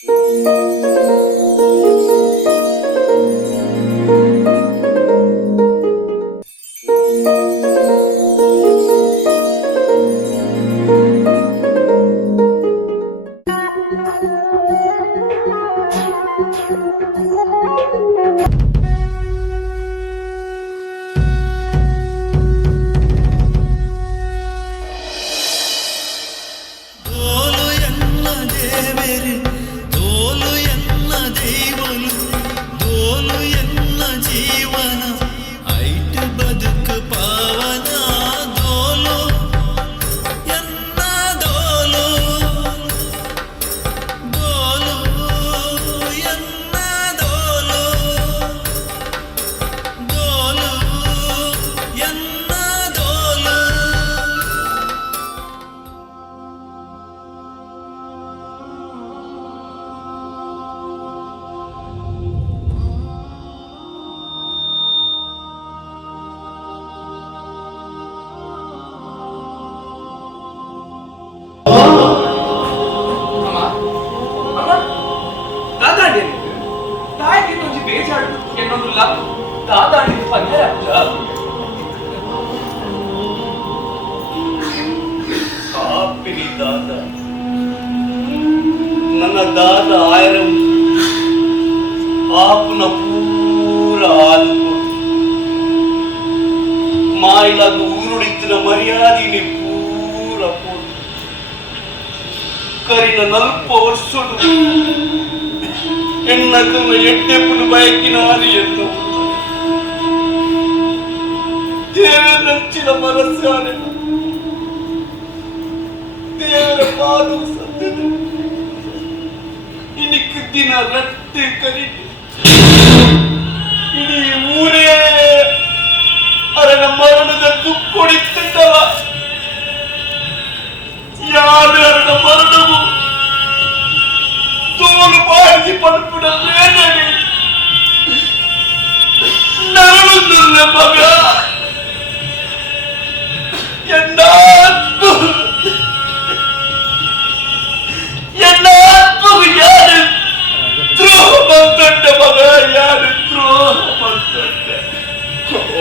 ನನ್ನ ದಾದ ಆಯರಂ ಆಪುನ ಪೂರ ಆದುಕೊಂಡು ಮಾಯಿಲಾಗ ಊರುಡಿತ್ತಿನ ಮರ್ಯಾದಿನಿ ಪೂರ ಪೋದು ಕರಿನ 40 ವರ್ಷಡು ಹೆಣ್ಣಕನ್ನ ಎಟ್ಟೆಪ್ಪುನು ಬಯಕಿನ ಆದಿ ಎಂದು ದೇವರಂಚಿನ ಮನಸ್ಸಾನೆ ದೇವರ ಪಾದು ಸತ್ಯದ ಇನಿಕ್ಕೆ ದಿನ ರಟ್ಟೆ ಕರಿತು ಇಡೀ ಊರೇ ಅರನ ಮರಣದ ದುಃಖೊಡಿತ್ತವ ಯಾರು ಅರನ ಮರಣವು ತೋಲು ಪಾಡಿಸಿ ಪಡುಪುಡ ವೇದನೆ ನರಳುತ್ತಿಲ್ಲ ಮಗ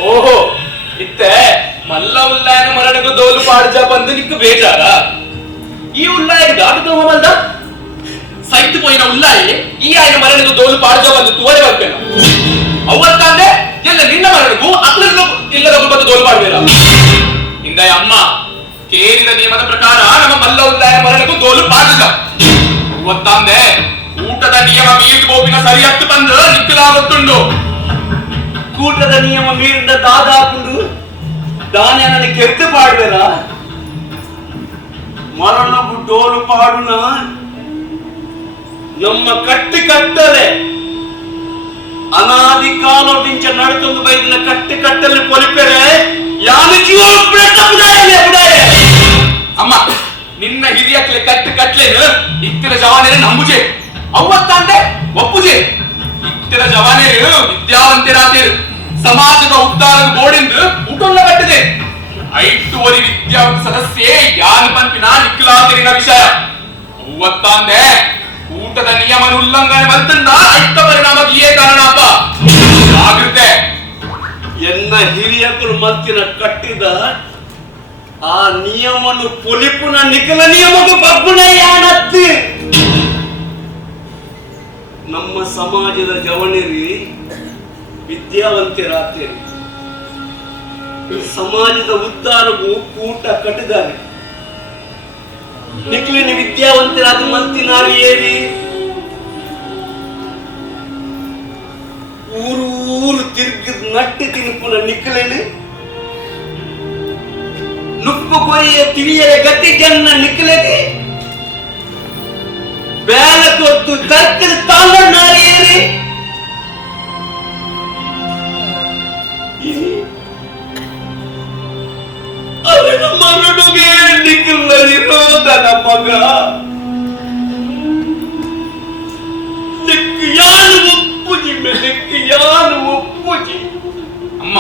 ಓಹೋ ಇತ್ತೆ ಮಲ್ಲ ಉಲ್ಲಾಯನ ಮರಣಗೂ ದೋಲು ಪಾಡ್ಜ ಬಂದು ನಿಕ್ಕು ಬೇಜಾರ ಈ ಉಲ್ಲಾಯಗೆ ದಾಟದ ಹೋಮಲ್ದ ಸೈತ್ ಪೋಯಿನ ಉಲ್ಲಾಯಿ ಈ ಆಯ್ನ ಮರಣಗೂ ದೋಲು ಪಾಡ್ಜ ಬಂದು ತೋರೆ ಬರ್ಬೇಕ ಅವತ್ತಂದೆ ಎಲ್ಲ ನಿನ್ನ ಮರಣಗೂ ಅಕ್ಲೂ ಇಲ್ಲದ ಬಂದು ದೋಲು ಪಾಡ್ಬೇಡ ಇಂದ ಅಮ್ಮ ಕೇರಿದ ನಿಯಮದ ಪ್ರಕಾರ ನಮ್ಮ ಮಲ್ಲ ಉಲ್ಲಾಯನ ಮರಣಗೂ ದೋಲು ಪಾಡ್ಜ ಅವತ್ತಂದೆ ಊಟದ ನಿಯಮ ಮೀರಿದ ಬೋಪಿನ ಸರಿಯಾಗಿ ಬಂದು ನಿಕ್ಕಲಾಗುತ್ತುಂಡು ಕೂಟದ ನಿಯಮ ಮೀರಿದ ದಾದಾಪುಂಡು ದಾನ್ಯನ ಕೆತ್ತು ಪಾಡ್ಬೇರ ಮರಣವು ಡೋಲು ಪಾಡುನ ನಮ್ಮ ಕಟ್ಟಿ ಕಟ್ಟಲೆ ಅನಾದಿ ಕಾಲದಿಂಚ ನಡ್ತೊಂದು ಬೈದಿನ ಕಟ್ಟಿ ಕಟ್ಟಲೆ ಪೊಲಿಪೆರೆ ಯಾನು ಜೀವ ಅಮ್ಮ ನಿನ್ನ ಹಿರಿಯಕ್ಲೆ ಕಟ್ಟಿ ಕಟ್ಲೇನು ಇತ್ತಿನ ಜವಾನೇನೆ ನಂಬುಜೆ ಅವತ್ತಂದೆ ಒಪ್ಪುಜೆ ಇತ್ತಿನ ಜವಾನೇರು ವಿದ್ಯಾವಂತರಾತೇರು ಸಮಾಜದ ಉದ್ಧಾರದ ಬೋರ್ಡಿಂದ ಊಟೊಂದ ಕಟ್ಟಿದೆ 5 ವಿದ್ಯಾವಂತ ಸದಸ್ಯೆ ಯಾನ್ ಪಂಪಿನ ನಿಕ್ಕಲಾತಿರಿನ ವಿಷಯ ಅವತ್ತಂದೆ ಊಟದ ನಿಯಮ ಉಲ್ಲಂಘನೆ ಬಂತಂದ ಐತ ಪರಿಣಾಮ ಏ ಕಾರಣಪ್ಪ ಜಾಗೃತೆ ಎನ್ನ ಹಿರಿಯಕರು ಮತ್ತಿನ ಕಟ್ಟಿದ ಆ ನಿಯಮನು ಪೊಲಿಪುನ ನಿಖಲ ನಿಯಮకు ಬಗ್ಗುಣ ಯಾನತ್ತಿ ನಮ್ಮ ಸಮಾಜದ ಜವನಿರಿ ವಿದ್ಯಾವಂತರಾತೇರಿ ಸಮಾಜದ ಉದ್ಧಾರವು ಕೂಟ ಕಟ್ಟಿದ್ದಾರೆ ನಿಖಲಿನ ವಿದ್ಯಾವಂತರಾದ ಮಂತಿನಾರು ಏರಿ ಊರು ತಿರುಗಿ ನಟ್ಟಿ ತಿನ್ಪುನ ನಿಖಲೇನೆ ನುಪ್ಪು ಕೊರಿಯ ತಿಳಿಯರೆ ಗತಿ ಜನ್ನ ನಿಖಲೇನೆ ಬೇಲ ಕೊತ್ತು ತರ್ಕದ ತಾಂಡೇರಿ ಅವನ ಮರಡುಗೆ ನಿಖಲರಿರೋದನ ಮಗ ಅಮ್ಮ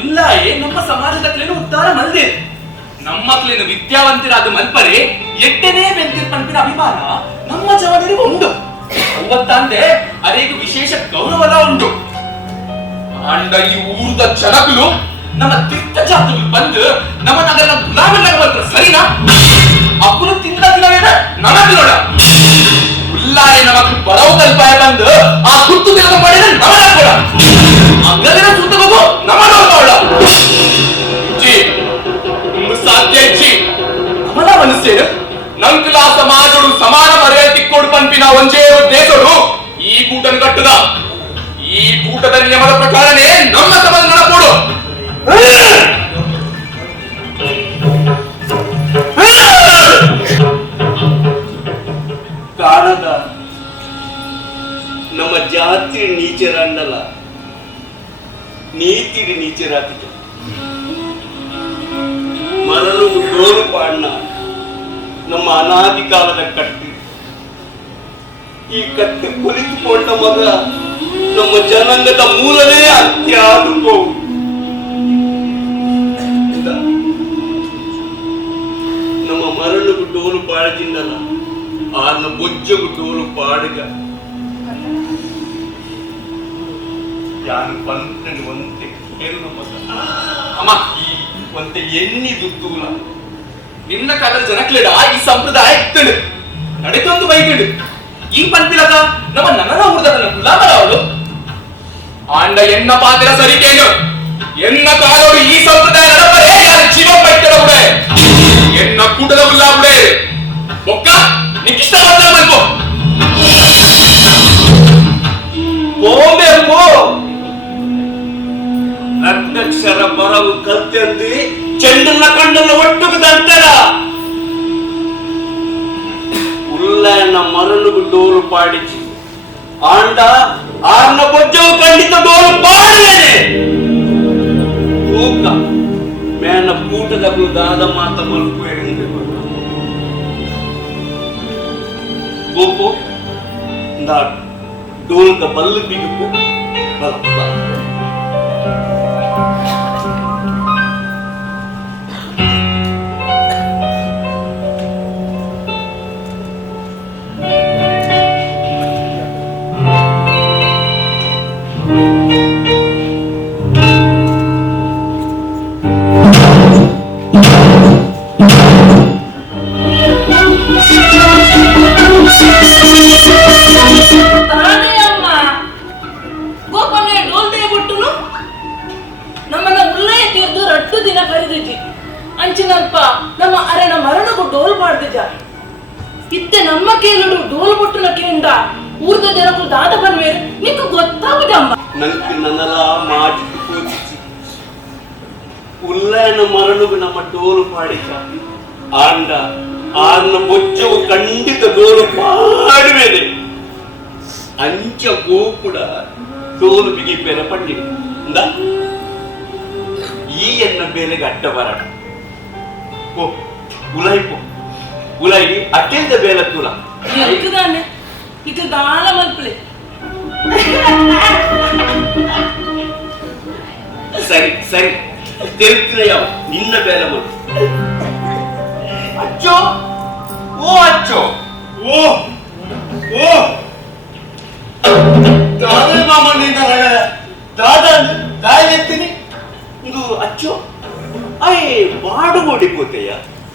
ಉಲ್ಲಾಯೆ ನಮ್ಮ ಸಮಾಜದಕ್ಲೇನು ಉದ್ಧಾರ ಮಲ್ದೆ ನಮ್ಮಕ್ಲೇನು ವಿದ್ಯಾವಂತರಾದ ಮಲ್ಪರೆ ಎಟ್ಟನೇ ಬೆಂತಿರ್ ಪಂಪಿನ ಅಭಿಮಾನ ನಮ್ಮ ಜವಾನಿಗೆ ಉಂಟು ಗೊತ್ತಂತೆ ಅರೇಗ ವಿಶೇಷ ಗೌರವದ ಉಂಟು. ಅಂಡ ಈ ಊರ್ದ ಜನಗಳು ನಮ್ಮ ತೀರ್ಥ ಜಾತಗಳು ಬಂದು ನಮ್ಮ ನಗರ ಗುಲಾಮನ ಬರ್ತಾರೆ ಸರಿನಾ? ಅಪ್ಪನು ತಿಂದ ದಿನವೇನ ನನಗೆ ನೋಡ ಉಲ್ಲಾಯ ನಮಕ್ ಬರವು ಕಲ್ಪಾಯ ಬಂದು ಆ ಗುರ್ತು ದಿನದ ಮಾಡಿದ್ರೆ ನಮಗ ಕೊಡ ಅಂಗದಿನ ಸುತ್ತ ಹೋಗು ನಮ ನೋಡ್ಕೊಳ್ಳ ಜಿ ಸಾಧ್ಯ ಜಿ ನಮನ ಮನಸ್ಸೇನು ನಂಕಲ ಸಮಾಜಡು ಸಮಾನ ಮರ್ಯಾದೆ ತಿಕ್ಕೋಡು ಪಂಪಿನ ಒಂಜೇ ದೇಶಡು ಈ ಕೂಟನ್ ಕಟ್ಟದ ಈ ಕೂಟದ ನಿಯಮದ ಪ್ರಕಾರನೇ ನಮ್ಮ ಸಮಾಜ ನಡಪೋಡು. ಕಾಣದ ನಮ್ಮ ಜಾತಿ ನೀಚರಂಡಲ್ಲ ನೀತಿಡಿ ನೀಚರಾತಿಗೆ ಮರಳು ಡೋಲು ಪಾಡ್ನ ನಮ್ಮ ಅನಾದಿ ಕಾಲದ ಕಟ್ಟಿ ಈ ಕಟ್ಟಿ ಕುಳಿತುಕೊಂಡ ಮಗ ನಮ್ಮ ಜನಾಂಗದ ಮೂಲವೇ ಅತ್ಯಾದುಭವು. ನಮ್ಮ ಮರಳುಗು ಡೋಲು ಪಾಡದಿಂದಲ್ಲ ಆನ ಬೊಜ್ಜಗು ಡೋಲು ಪಾಡುಗ ಯಾನು ಪಂತ್ರನು ಒಂತೆ ಕೇಳು ಅಮ್ಮ ಈ ಒಂತೆ ಎಣ್ಣಿ ದುತ್ತೂಲ ನಿನ್ನ ಕಾಲದ ಜನಕ್ಲೇಡ ಈ ಸಂಪ್ರದಾಯ ಇತ್ತಡು ನಡೆದೊಂದು ಬೈಕಿಡು ಈ ಪಂಪಿಲಕ ನಮ್ಮ ನನ್ನ ಊರ್ದನ ಗುಲಾಮರ ಅವಳು ಆಂಡ ಎನ್ನ ಪಾತ್ರ ಸರಿಕೇನು ಎನ್ನ ಕಾಲೋಡು ಈ ಸಂಪ್ರದಾಯ ನಡಪರೆ ಯಾರು ಜೀವ ಪೈತಡ ಬಿಡೆ ಎನ್ನ ಕೂಟದ ಗುಲ್ಲಾ ಬಿಡೆ ಒಕ್ಕ ನಿಕ್ಕಿಷ್ಟ ಮಾತ್ರ ಮಲ್ಕೋ ಹೋಗ್ಬೇಕು ರಕ್ತಾಕ್ಷರ ಬರವು ಕಲ್ತಂದು ಚೆಂಡನ್ನ ಕಂಡನ್ನ ಒಟ್ಟುಗದಂತರ ಉಲ್ಲನ ಮರಳುಗು ಡೋಲು ಪಾಡಿಸಿ ಆಂಡ ಆರ್ನ ಬೊಜ್ಜವು ಖಂಡಿತ ಡೋಲು ಪಾಡುವೇನೆ ತೂಕ ಮೇನ ಕೂಟದ ದಾದ ಮಾತ ಮಲ್ಪುವೆ ಗೋಪು ಡೋಲ್ದ ಬಲ್ಲು ಬಿಗುಕು ಬಲ ಅಂಚಿನಲ್ಪ ನಮ್ಮ ಅರೆನ ಮರಣಗೂ ಡೋಲ್ ಮಾಡ್ದಿದ್ದ ಇತ್ತೆ ನಮ್ಮ ಕೇಳುಡು ಡೋಲ್ ಬುಟ್ಟುನ ಕೇಂದ ಊರ್ದ ಜನಕ್ಕೂ ದಾದ ಬಂದ್ಮೇಲೆ ನಿಂಗೆ ಗೊತ್ತಾಗುದಮ್ಮ ನಂಗೆ ನನ್ನಲ ಮಾಜಿಟ್ಟು ಕೂಚಿಸಿ ಉಲ್ಲನ ಮರಣಗೂ ನಮ್ಮ ಡೋಲು ಪಾಡಿಕ ಆಂಡ ಆರ್ನ ಬೊಜ್ಜವು ಖಂಡಿತ ಡೋಲು ಪಾಡುವೇನೆ ಅಂಚ ಗೋ ಕೂಡ ಡೋಲು ಬಿಗಿ ಬೆಲೆ ಪಂಡಿ ಈ ಎನ್ನ ಬೇಲೆಗೆ ಅಡ್ಡ ಬರಣ ಓ ಉಲಾಯಿ ಪೋ ಉಲಾಯಿ ಅತ್ಯಂತ ಬೇಲ ತುಲ ಎಂಕುದಾನೆ ಇದು ದಾಳ ಮಲ್ಪಲೆ ಸರಿ ಸರಿ ತಿರುಗ್ತಿರ ಯಾವ ನಿನ್ನ ಬೇಲ ಮಲ್ ಅಚ್ಚೋ ಓ ಅಚ್ಚೋ ಓ ಓ ದಾದ ಮಾಮನಿಂದ ದಾದ ದಾಯೆತ್ತೀನಿ ಇದು ಅಚ್ಚೋ ಅಯ್ಯ ಬಾಡು ಓಡಿಪೋತೆಯ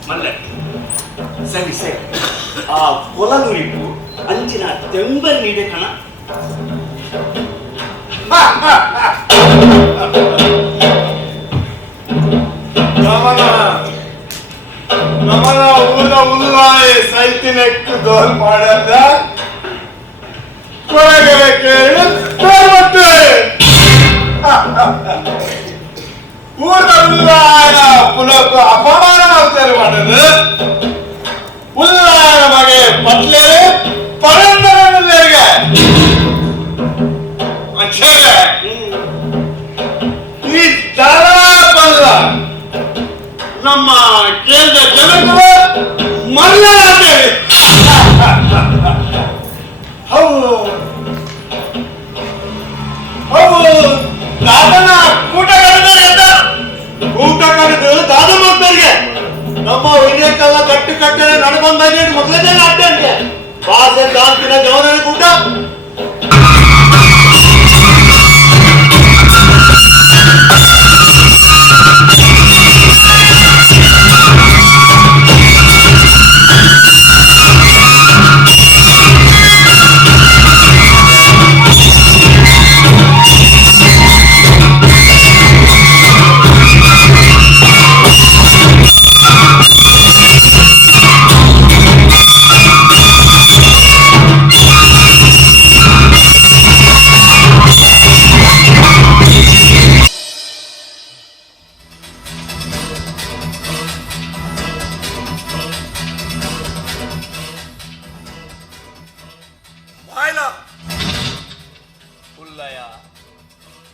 ಮಲ್ಲ ಸರಿ ಸರಿ ಆ ಕೊಲಗುರಿಪು ಅಂಚಿನ ತೆಂಬರ್ ನೀಡೆ ಕಣ ನಮನ ಊರ ಉಲ್ಲಾಯಿ ಸೈತಿನೆಕ್ಕು ದೋಲ್ ಮಾಡದ ಕೊಳಗರೆ ಕೇಳಿ ಊರ ಉಲ್ಲಾಯನ ಪುನಃ ಅಪಮಾನ ಮಾಡ್ತಾರೆ ಮಾಡೋದು ಉಲ್ಲಾಯನ ಮಗೆ ಪಟ್ಲೆ ಪರಂದರನಿಗೆ ಅಕ್ಷರ ಈ ದಾರ ಬಲ್ಲ ನಮ್ಮ ಕೇಂದ್ರ ಜನಗಳು ಮರ್ಯಾದೆ ಹೌದು ಹೌದು ದಾದನ ಕೂಟ ಕರೆದು ದಾದ ಮಕ್ಕಳಿಗೆ ನಮ್ಮ ವಿನಯಕ್ಕೆಲ್ಲ ಕಟ್ಟು ಕಟ್ಟಲೆ ನಡ್ಕೊಂಡ್ ಬಂದ ಮಕ್ಕಳೇ ಅಡ್ಡಂಗೆ ಭಾಷೆ ದಾಂತಿನ ಜವನ ಕೂಟ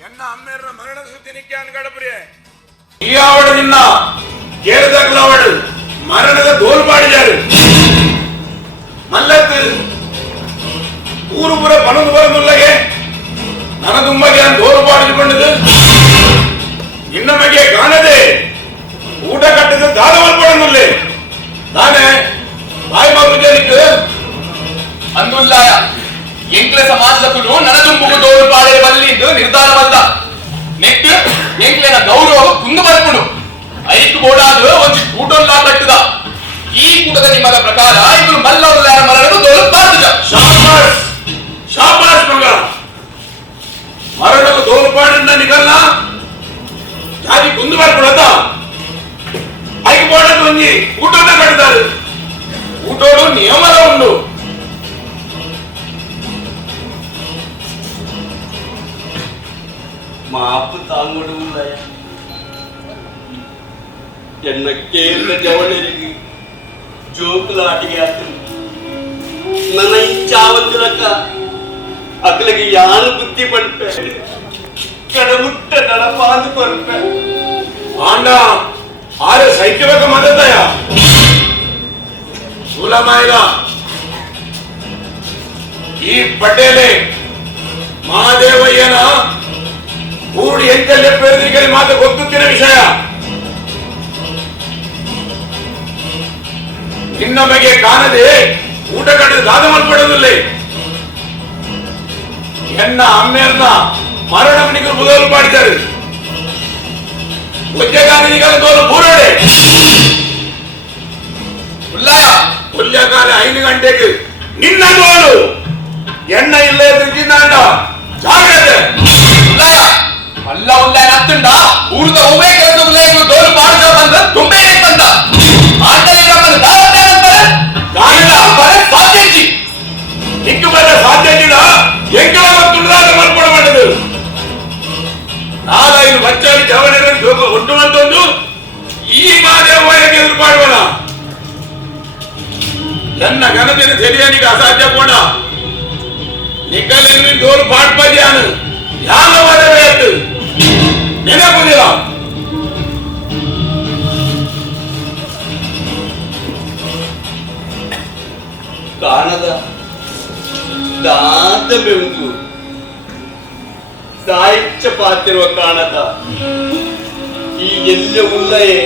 ಎನ್ನ ಅಮ್ಮೇರ ಮರಣ ಸುದ್ದಿ ನಿಕ್ಕೆ ಅನ್ಗಡಪ್ರಿಯ ಈ ಆವಡ ನಿನ್ನ ಕೇರದಗ್ಲ ಅವಡ ಮರಣದ ದೋಲ್ ಮಾಡಿದಾರು ಮಲ್ಲತ್ತು ಊರು ಪುರ ಪಣದು ಬರದುಲ್ಲಗೆ ನನದುಂಬಗೆ ದೋಲು ಪಾಡಿಸಿಕೊಂಡದು ಇನ್ನಮಗೆ ಕಾಣದೆ ಊಟ ಕಟ್ಟಿದ ದಾದ ಮಲ್ಪಡನುಲ್ಲೇ ತಾನೇ ಬಾಯಿ ಮಗು ಜನಿக்கு అందుల్లాయ ಎಂಕ್ಲೆ ಸಮಾಜದಕ್ಕೂ ನನದುಂಬುಗು ದೋಲು ಪಾడే ಬಲ್ಲಿಂದು ನಿರ್ಧಾರ ಬಂದ ನೆಕ್ಸ್ಟ್ ಎಂಕ್ಲೆನ ಗೌರವ ಕುಂದು ಬರ್ಪುಡು ಐದು ಬೋಡಾದು ಒಂದು ಕೂಟೊಲ್ಲ ಕಟ್ಟುದ ಈ ಕೂಟದ ನಿಮಗ ಪ್ರಕಾರ ಇವರು ಮಲ್ಲವಲ್ಲಾರ ಮರಳು ದೋಲು ಪಾಡಿದ ಶಾಬಾಸ್ ಶಾಬಾಸ್ ಮಗ ಮರಳು ದೋಲು ಪಾಡಿಂದ ನಿಗಲ್ಲ ಜಾತಿ ಕುಂದು ಬರ್ಪುಡದ ಐದು ಬೋಡದ ಒಂಜಿ ಕೂಟದ ಕಟ್ಟಿದಾರು ಕೂಟೋಡು ನಿಯಮದ ಉಂಡು മാപ്പ് താങ്ങോടുമില്ല എന്നെ കേരള ജവനരികി ಜೋಕುಲಾಟಿಗೆ ನನ್ನ ಇಚ್ಛಾವಂತರಕ್ಕ ಅಕ್ಕಲಿಗೆ ಯಾನು ಬುದ್ಧಿ ಪಡ್ಪೆ ಕಡಮುಟ್ಟ ನಡಪಾದು ಪಡ್ಪೆ ಆಂಡ ಆರೆ ಸೈಕ್ಯಬೇಕ ಮದದಯ ಸುಲಮಾಯಿಗ ಈ ಪಟೇಲೆ ಮಹಾದೇವಯ್ಯನ ಕೂಡಿ ಎಂತೆಲ್ಲ ಪೇರಿಗೆ ಮಾತು ಗೊತ್ತುತ್ತಿನ ವಿಷಯ ಇನ್ನೊಮ್ಮೆಗೆ ಕಾಣದೆ ಊಟ ಕಟ್ಟಿದ ದಾದ ಮಲ್ಪಡೋದಿಲ್ಲ ಎನ್ನ ಅಮ್ಮೆಯನ್ನ ಮರಣವನಿಗೆ ಬುದಲು ಮಾಡಿದ್ದಾರೆ ಉದ್ಯೋಗಾನಿಗಳ ತೋಲು ಬೂರೋಡೆ ಉಲ್ಯಕಾಲ 5 ಗಂಟೆಗೆ ನಿನ್ನ ತೋಲು ಎಣ್ಣ ಇಲ್ಲ ಎದುರಿಸಿದ್ದಾಂಡ ಜಾಗ್ರತೆ ಅಲ್ಲ ಉಲ್ಲಾಯ ಹತ್ತುಂಡ ಊರದ ಒಮ್ಮೆ ಕೆಲಸ ಉಲ್ಲಾಯ ದೋಲು ಪಾಡಿದ ಬಂದ ತುಂಬೆ ಬಂದ ಆಟಲಿಗ ಬಂದ ಸಾಧ್ಯಜಿ ನಿಕ್ಕು ಬರ ಸಾಧ್ಯಜಿಡ ಎಂಕಲ ಮತ್ತುಳ್ಳಾದ ಮಲ್ಪಡ ಮಾಡದು ನಾಲ್ಕು ಬಚ್ಚಾಡಿ ಜವನರನ್ನು ಒಟ್ಟು ಮತ್ತೊಂದು ಈ ಮಾದೇವಯ್ಯಗೆ ಎದುರುಪಾಡುವಣ ನನ್ನ ಘನತೆಯನ್ನು ಸರಿಯಾನಿಗೆ ಅಸಾಧ್ಯ ಕೂಡ ನಿಕ್ಕಲಿನ ದೋಲು ಪಾಡ್ಪದ್ಯಾನು ಯಾವ ಮದುವೆಯದ್ದು ನೆನಪುದಿಲ್ಲ ಕಾಣದ ದಾದಮೆ ಒಂದು ಸಾಹಿತ್ಯ ಪಾತಿರುವ ಕಾಣದ ಈ ಎಲ್ಲ ಉಲ್ಲಯೇ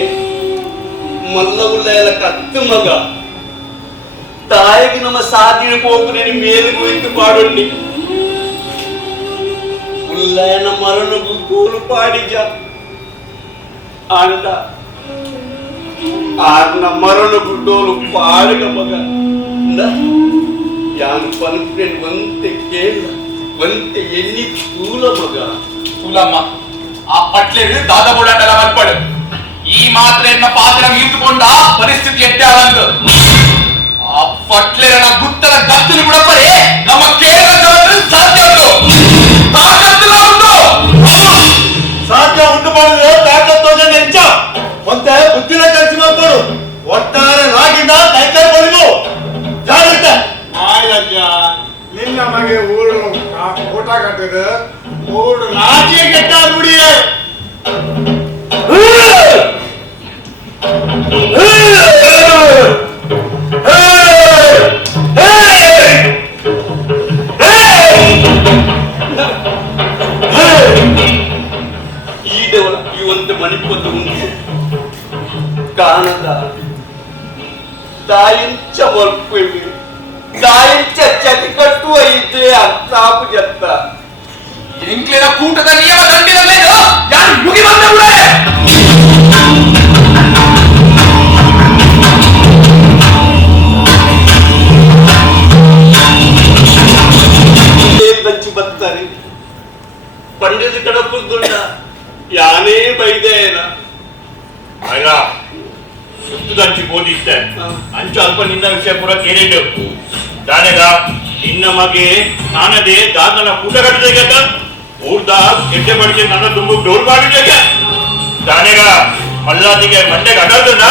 ಮಲ್ಲ ಉಲ್ಲಯಲ ಕತ್ತು ಮಗ ತಾಯಿಗೆ ನಮ್ಮ ಸಾಧಿನ ಹೋಗ್ರೆ ಮೇಲೆ ಹೋಯ್ತು ಪಾಡೊಂಡಿ ಉಲ್ಲಯನ ಮರಣಗೂ ಕೋಲು ಪಾಡಿಜ ಆಂಡ ಆರ್ನ ಮರಣಗೂ ಡೋಲು ಪಾಡಿಗ ಮಗ ಯಾನು ಪನ್ಪೆನ್ ಒಂತೆ ಕೇಳ ಒಂತೆ ಎಣ್ಣಿ ತೂಲ ಮಗ ತೂಲಮ್ಮ ಆ ಪಟ್ಲೇರು ದಾದ ಬೋಡಾಟಲ ಮಲ್ಪಡು ಈ ಮಾತ್ರೆಯನ್ನ ಪಾತ್ರ ಮೀರ್ದುಕೊಂಡ ಪರಿಸ್ಥಿತಿ ಎಟ್ಟೆ ಆಗಂದು ಆ ಪಟ್ಲೇರನ ಗುತ್ತಲ ಗತ್ತಲು ಬಿಡಪ್ಪರೆ ನಮ್ಮ ಕೇರಳ ಸಾಧ್ಯ ಉಂಟು ತಾಕತ್ತಿಲ್ಲ ಉಂಟು ಸಾಧ್ಯ ಉಂಟು ಮಾಡಿದ್ರೆ ತಾಕತ್ತೋಜ ನೆಂಚ ಮತ್ತೆ ಬುದ್ಧಿನ ಖರ್ಚು ಮಾಡ್ಕೊಡು ಒಟ್ಟಾರೆ ನಾಗಿಂದ ಕೈಕೈ ಬರಿದು ಜಾಗ್ರತೆ ಆಯ್ಲಜ್ಜ ನಿನ್ನ ಮಗೆ ಊರು ಊಟ ಕಟ್ಟಿದ ಊರು ನಾಚಿಗೆ ಕೆಟ್ಟ ಬಿಡಿಯೇ ಈಡವಳ ಇವಂತ ಮಣಿಪತ್ತು ಉಂಟು ಕಾಣದ ತಾಯಿಂಚ ಮಲ್ಪೆವಿ ತಾಯಿಂಚ ಚಟಿ ಕಟ್ಟುವ ಇದ್ರೆ ಅರ್ಥಾಪು ಜತ್ತ ಎಂಕ್ಲೆನ ಕೂಟದ ನಿಯಮ ದಂಡಿನಲ್ಲೇನು ಯಾರು ಮುಗಿ ಬಂದ ಬಿಡೇ ದಂಚಿ ಬರ್ತಾರೆ ಪಂಡಿತ ಕಡಪುದುಂಡ ಯಾನೇ ಬೈದೇನ ಆಗ ಸುತ್ತು ದಂಚಿ ಬೋದಿತ್ತೆ ಅಂಚು ಅಲ್ಪ ನಿನ್ನ ವಿಷಯ ಪೂರ ಕೇಳಿದ್ದು ದಾನೆಗ ನಿನ್ನ ಮಗೆ ನಾನದೇ ದಾದನ ಊಟ ಕಟ್ಟಿದಾಗ ಊರ್ದ ಎಡ್ಡೆ ಬಡಿಸಿ ನನ್ನ ತುಂಬ ಡೋಲ್ ಮಾಡಿದಾಗ ದಾನೆಗ ಮಲ್ಲಾದಿಗೆ ಮಂಡೆಗೆ ಅಡಲ್ದ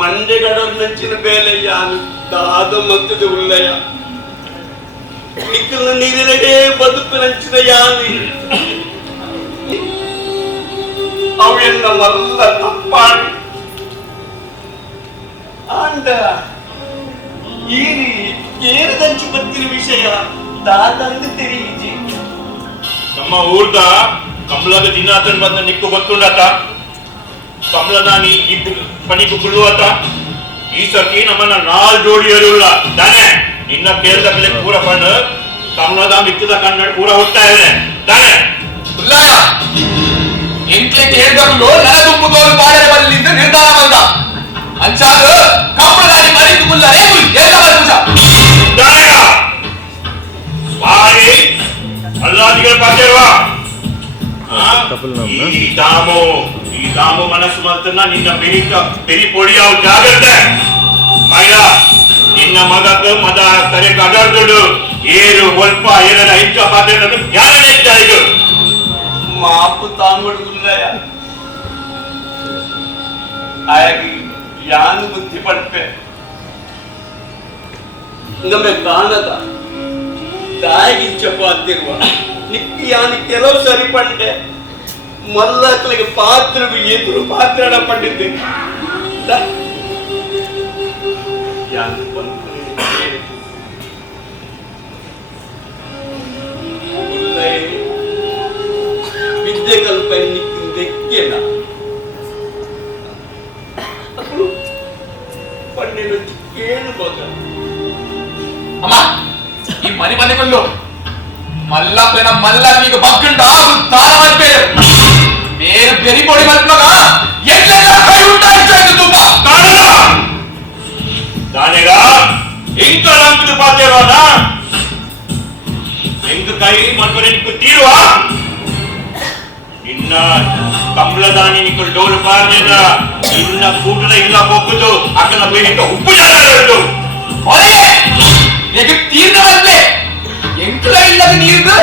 ಮಂಡೆಗಡ ನೆಂಚಿನ ಬೇಲೆ ಯಾನು ದಾದ ಮತ್ತದ ಉಲ್ಲಯ ನಿಕ್ಕಲು ನೀರಿನಡೆ ಬದುಕಿನಂಚಿನ ಯಾನಿ ಅವೆಲ್ಲ ಮಲ್ಲ ತಪ್ಪಾಡಿ ಆಂಡ ಏರಿದಂಚು ಬತ್ತಿನ ವಿಷಯ ದಾದಂದು ತೆರೀಜಿ ನಮ್ಮ ಊರ್ದ ಕಮಲದ ದಿನಾತನ್ ಬಂದ ನಿಕ್ಕು ಗೊತ್ತುಂಡತ ಕಮಲದಾನಿ ಪಣಿಗೂ ಬುಳ್ಳುವತ ಈ ಸರ್ತಿ ನಮ್ಮನ್ನ ನಾಲ್ ಜೋಡಿ ಇರಲ್ಲ ತಾನೆ ನಿನ್ನ ಕೇಳ್ದ ಕಲೆ ಪೂರ ಪಂಡು ಕಮಲದ ಮಿಕ್ಕದ ಕನ್ನಡ ಪೂರ ಹೋಗ್ತಾ ಇದೆ ತಾನೆ ಉಲ್ಲಾಯ ಎಂಟ್ಲೆ ಕೇಳ್ದಗಳು ನನಗುಂಪು ತೋರು ಪಾಡಲೆ ಬಲ್ಲಿಂದ ನಿರ್ಧಾರ ಬಂದ ಅಂಚಾಗ ಕಮಲದಾನಿ ಮರಿದು ಮುಲ್ಲರೆ ಎಲ್ಲ ಬರ್ಪುಜ ತಾನೆಗ ಸ್ವಾರಿ ಅಲ್ಲಾದಿಗಳ ಪಾತಿರುವ ಈ ದಾಮು ಮನಸ್ಸು ಮಾತನ್ನ ನಿನ್ನ ಬೆರಿ ಪೊಡಿಯಾವ್ ಜಾಗ್ರತೆ ಮೈಲ ನಿನ್ನ ಮಗಕ್ಕ ಮದ ತರೆ ಕದರ್ದುಡು ಏರು ಒಲ್ಪ ಏನ ಇಂಚ ಪಾತ್ರ ಯಾರೇ ಇದ್ದಾಯಿದು ಮಾಪು ತಾಂಬಡುದಿಲ್ಲಯ ಆಗಿ ಯಾನು ಬುದ್ಧಿ ಪಡ್ಪೆ ನಮ್ಮೆ ಕಾಣದ ತಾಯಿಗಿಂಚಪ್ಪ ಅಂತಿರುವ ನಿಕ್ಕಿ ಯಾನು ಕೆಲವು ಸರಿ ಪಂಡೆ ಮಲ್ಲಕ್ಕಲಿಗೆ ಪಾತ್ರವು ಎದುರು ಪಾತ್ರಣ ಪಂಡಿದ್ದೆ ವಿದ್ಯೆ ಕಲ್ಪ ನಿಕ್ಕಿಂದೆಕ್ಕೆಲ್ಲ ಪಂಡಿನ ಕೇಳಬಹುದ ಅಮ್ಮ ಈ ಮನೆ ಕೊಲ್ಲು ಮಲ್ಲಪ್ಪನ ಮಲ್ಲ ಈಗ ಬಗ್ಗಂಡ ತಾರ ಮಾಡ್ಬೇಡ ಬೇರೆ ಬೆರಿ ಪೊಡಿ ಮಲ್ಪಗ ಎಲ್ಲೆಲ್ಲ ಕೈ ಉಂಟಾಯ್ತು ತುಂಬಾ ಕಾಣಲ್ಲ ತಾನೆಗ ಇಂಕ ನಂಬಿದು ಪಾತಿರೋನ ಎಂಗ ಕೈ ಮನ್ಕೊನೆ ನಿಕ್ಕು ತೀರುವ ನಿನ್ನ ಕಮಲದಾನಿ ನಿಕ್ಕಲು ಡೋಲು ಪಾರ್ನೆದ ನಿನ್ನ ಕೂಟದ ಇಲ್ಲ ಹೋಗುದು ಅಕ್ಕನ ಬೇಡಿಕ ಉಪ್ಪು ಜಾಗ ಒಲೆ ಈಗ ತೀರ್ನ ಬಂದೆ ಎಂಕಲ ಇಲ್ಲದ ನೀರು